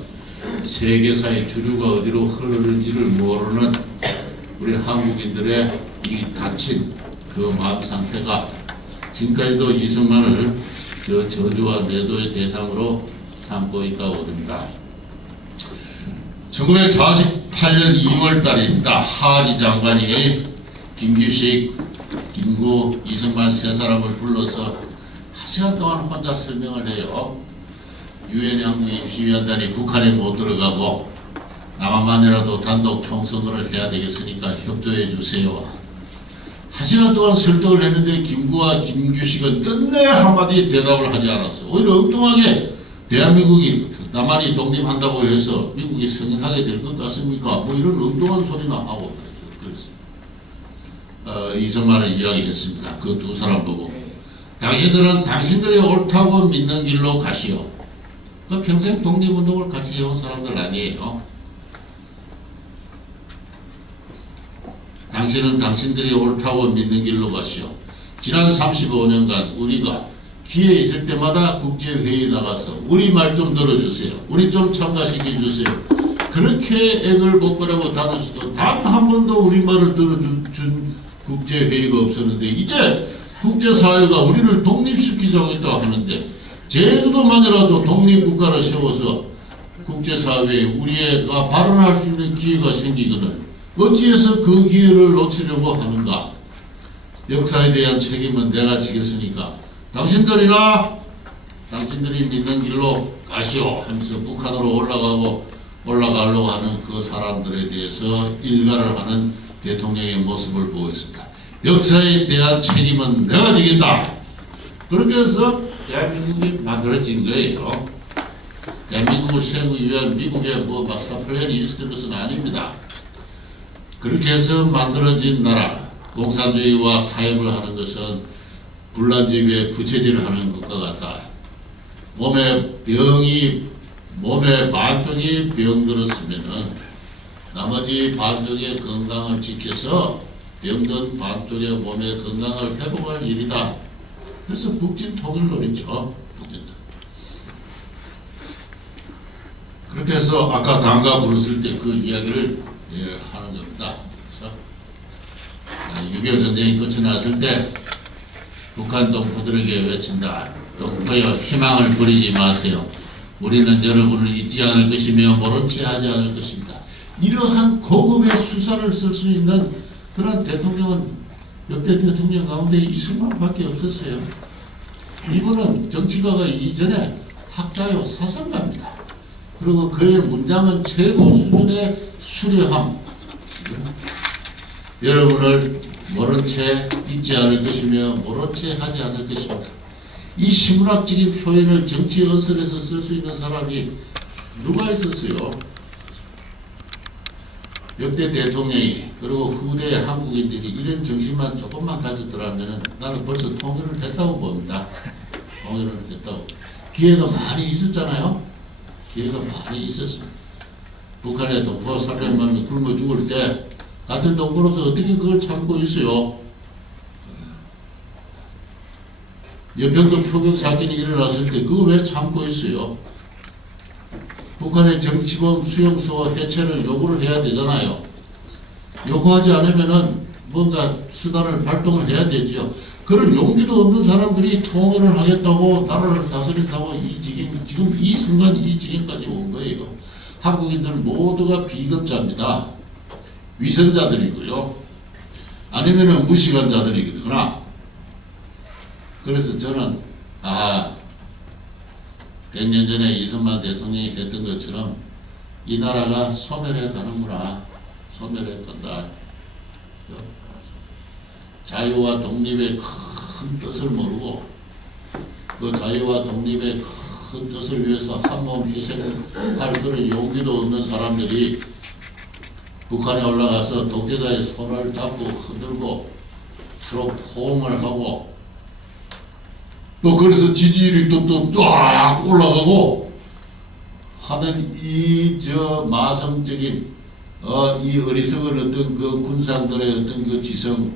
세계사의 주류가 어디로 흐르는지를 모르는 우리 한국인들의 이 닫힌 그 마음 상태가 지금까지도 이승만을 저주와 매도의 대상으로 삼고 있다고 봅니다. 1948년 2월 달입니다. 하지 장관이 김규식 김구, 이승만 세 사람을 불러서 1시간 동안 혼자 설명을 해요. 유엔 한국 임시위원단이 북한에 못 들어가고 남한만이라도 단독 총선거를 해야 되겠으니까 협조해 주세요. 1시간 동안 설득을 했는데 김구와 김규식은 끝내 한마디 대답을 하지 않았어. 오히려 엉뚱하게 대한민국이 남한이 독립한다고 해서 미국이 승인하게 될 것 같습니까? 뭐 이런 엉뚱한 소리나 하고 그랬어요. 이승만은 이야기했습니다. 그 두 사람 보고 당신들은 당신들이 옳다고 믿는 길로 가시오. 그 평생 독립운동을 같이 해온 사람들 아니에요. 당신은 당신들이 옳다고 믿는 길로 가시오. 지난 35년간 우리가 기회 있을 때마다 국제회의 나가서 우리 말 좀 들어주세요. 우리 좀 참가시켜주세요. 그렇게 액을 먹으려고 다녔어도 단 한 번도 우리 말을 들어준 국제회의가 없었는데 이제 국제사회가 우리를 독립시키자고 있다고 하는데 제주도만이라도 독립국가를 세워서 국제사회에 우리가 발언할 수 있는 기회가 생기거늘 어찌해서 그 기회를 놓치려고 하는가. 역사에 대한 책임은 내가 지겠으니까 당신들이 믿는 길로 가시오 하면서 북한으로 올라가려고 하는 그 사람들에 대해서 일가를 하는 대통령의 모습을 보고 있습니다. 역사에 대한 책임은 내가 지겠다. 그렇게 해서 대한민국이 만들어진 거예요. 대한민국을 세우기 위한 미국의 마스터 플랜이 있었던 것은 아닙니다. 그렇게 해서 만들어진 나라, 공산주의와 타협을 하는 것은 불난집에 부채질을 하는 것과 같다. 몸에 반쪽이 병들었으면은 나머지 반쪽의 건강을 지켜서 병든 반쪽의 몸의 건강을 회복할 일이다. 그래서 북진 통일 노리죠. 북진 통일. 그렇게 해서 아까 단가 부르실 때 그 이야기를 하는 겁니다. 그래서 6.25 전쟁이 끝이 났을 때 북한 동포들에게 외친다. 동포여 희망을 버리지 마세요. 우리는 여러분을 잊지 않을 것이며 모른 채 하지 않을 것입니다. 이러한 고급의 수사를 쓸 수 있는 그런 대통령은 역대 대통령 가운데 이승만밖에 없었어요. 이분은 정치가가 이전에 학자요 사상가입니다. 그리고 그의 문장은 최고 수준의 수려함. 여러분을 모른 채 잊지 않을 것이며 모른 채 하지 않을 것입니다. 이 시문학적인 표현을 정치 언설에서 쓸 수 있는 사람이 누가 있었어요? 역대 대통령이 그리고 후대 한국인들이 이런 정신만 조금만 가졌더라면 나는 벌써 통일을 했다고 봅니다. 통일을 했다고. 기회가 많이 있었잖아요. 기회가 많이 있었습니다. 북한의 동포 300만 명 굶어 죽을 때 같은 동포로서 어떻게 그걸 참고 있어요? 연평도 표격 사건이 일어났을 때 그거 왜 참고 있어요? 북한의 정치범 수용소 해체를 요구를 해야 되잖아요. 요구하지 않으면은 뭔가 수단을 발동을 해야 되죠. 그럴 용기도 없는 사람들이 통일을 하겠다고 나라를 다스린다고 지금 이 순간 이 지경까지 온 거예요. 한국인들 모두가 비겁자입니다. 위선자들이고요. 아니면은 무식한 자들이거나. 그래서 저는 100년 전에 이승만 대통령이 했던 것처럼 이 나라가 소멸해 가는구나. 소멸해 간다. 자유와 독립의 큰 뜻을 모르고 그 자유와 독립의 큰 뜻을 위해서 한몸 희생할 그런 용기도 없는 사람들이 북한에 올라가서 독재자의 손을 잡고 흔들고 서로 포옹을 하고 또 그래서 지지율이 또 쫙 올라가고 하는 이 마성적인 이 어리석은 어떤 그 군상들의 어떤 그 지성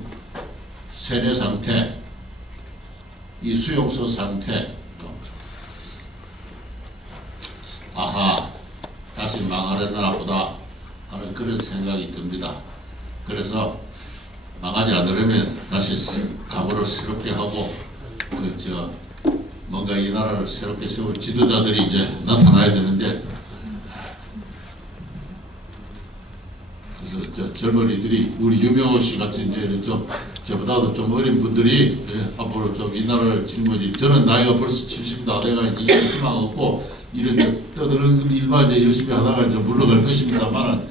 세뇌 상태, 이 수용소 상태, 다시 망하려나 보다 하는 그런 생각이 듭니다. 그래서 망하지 않으려면 다시 각오를 새롭게 하고 뭔가 이 나라를 새롭게 세울 지도자들이 이제 나타나야 되는데, 그래서 젊은이들이 우리 유명호 씨 같이 이제 좀 저보다도 좀 어린 분들이 앞으로 좀 이 나라를 짊어질, 저는 나이가 벌써 70 다 돼가 이제 희망 없고 이런 떠드는 일만 이제 열심히 하다가 좀 물러갈 것입니다만,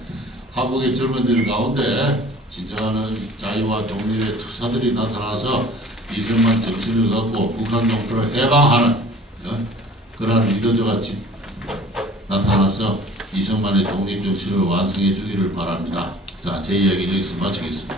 한국의 젊은들 가운데 진정한 자유와 독립의 투사들이 나타나서 이승만 정신을 갖고 북한 동포를 해방하는 그러한 리더저가 나타나서 이승만의 독립정신을 완성해 주기를 바랍니다. 자, 제 이야기는 여기서 마치겠습니다.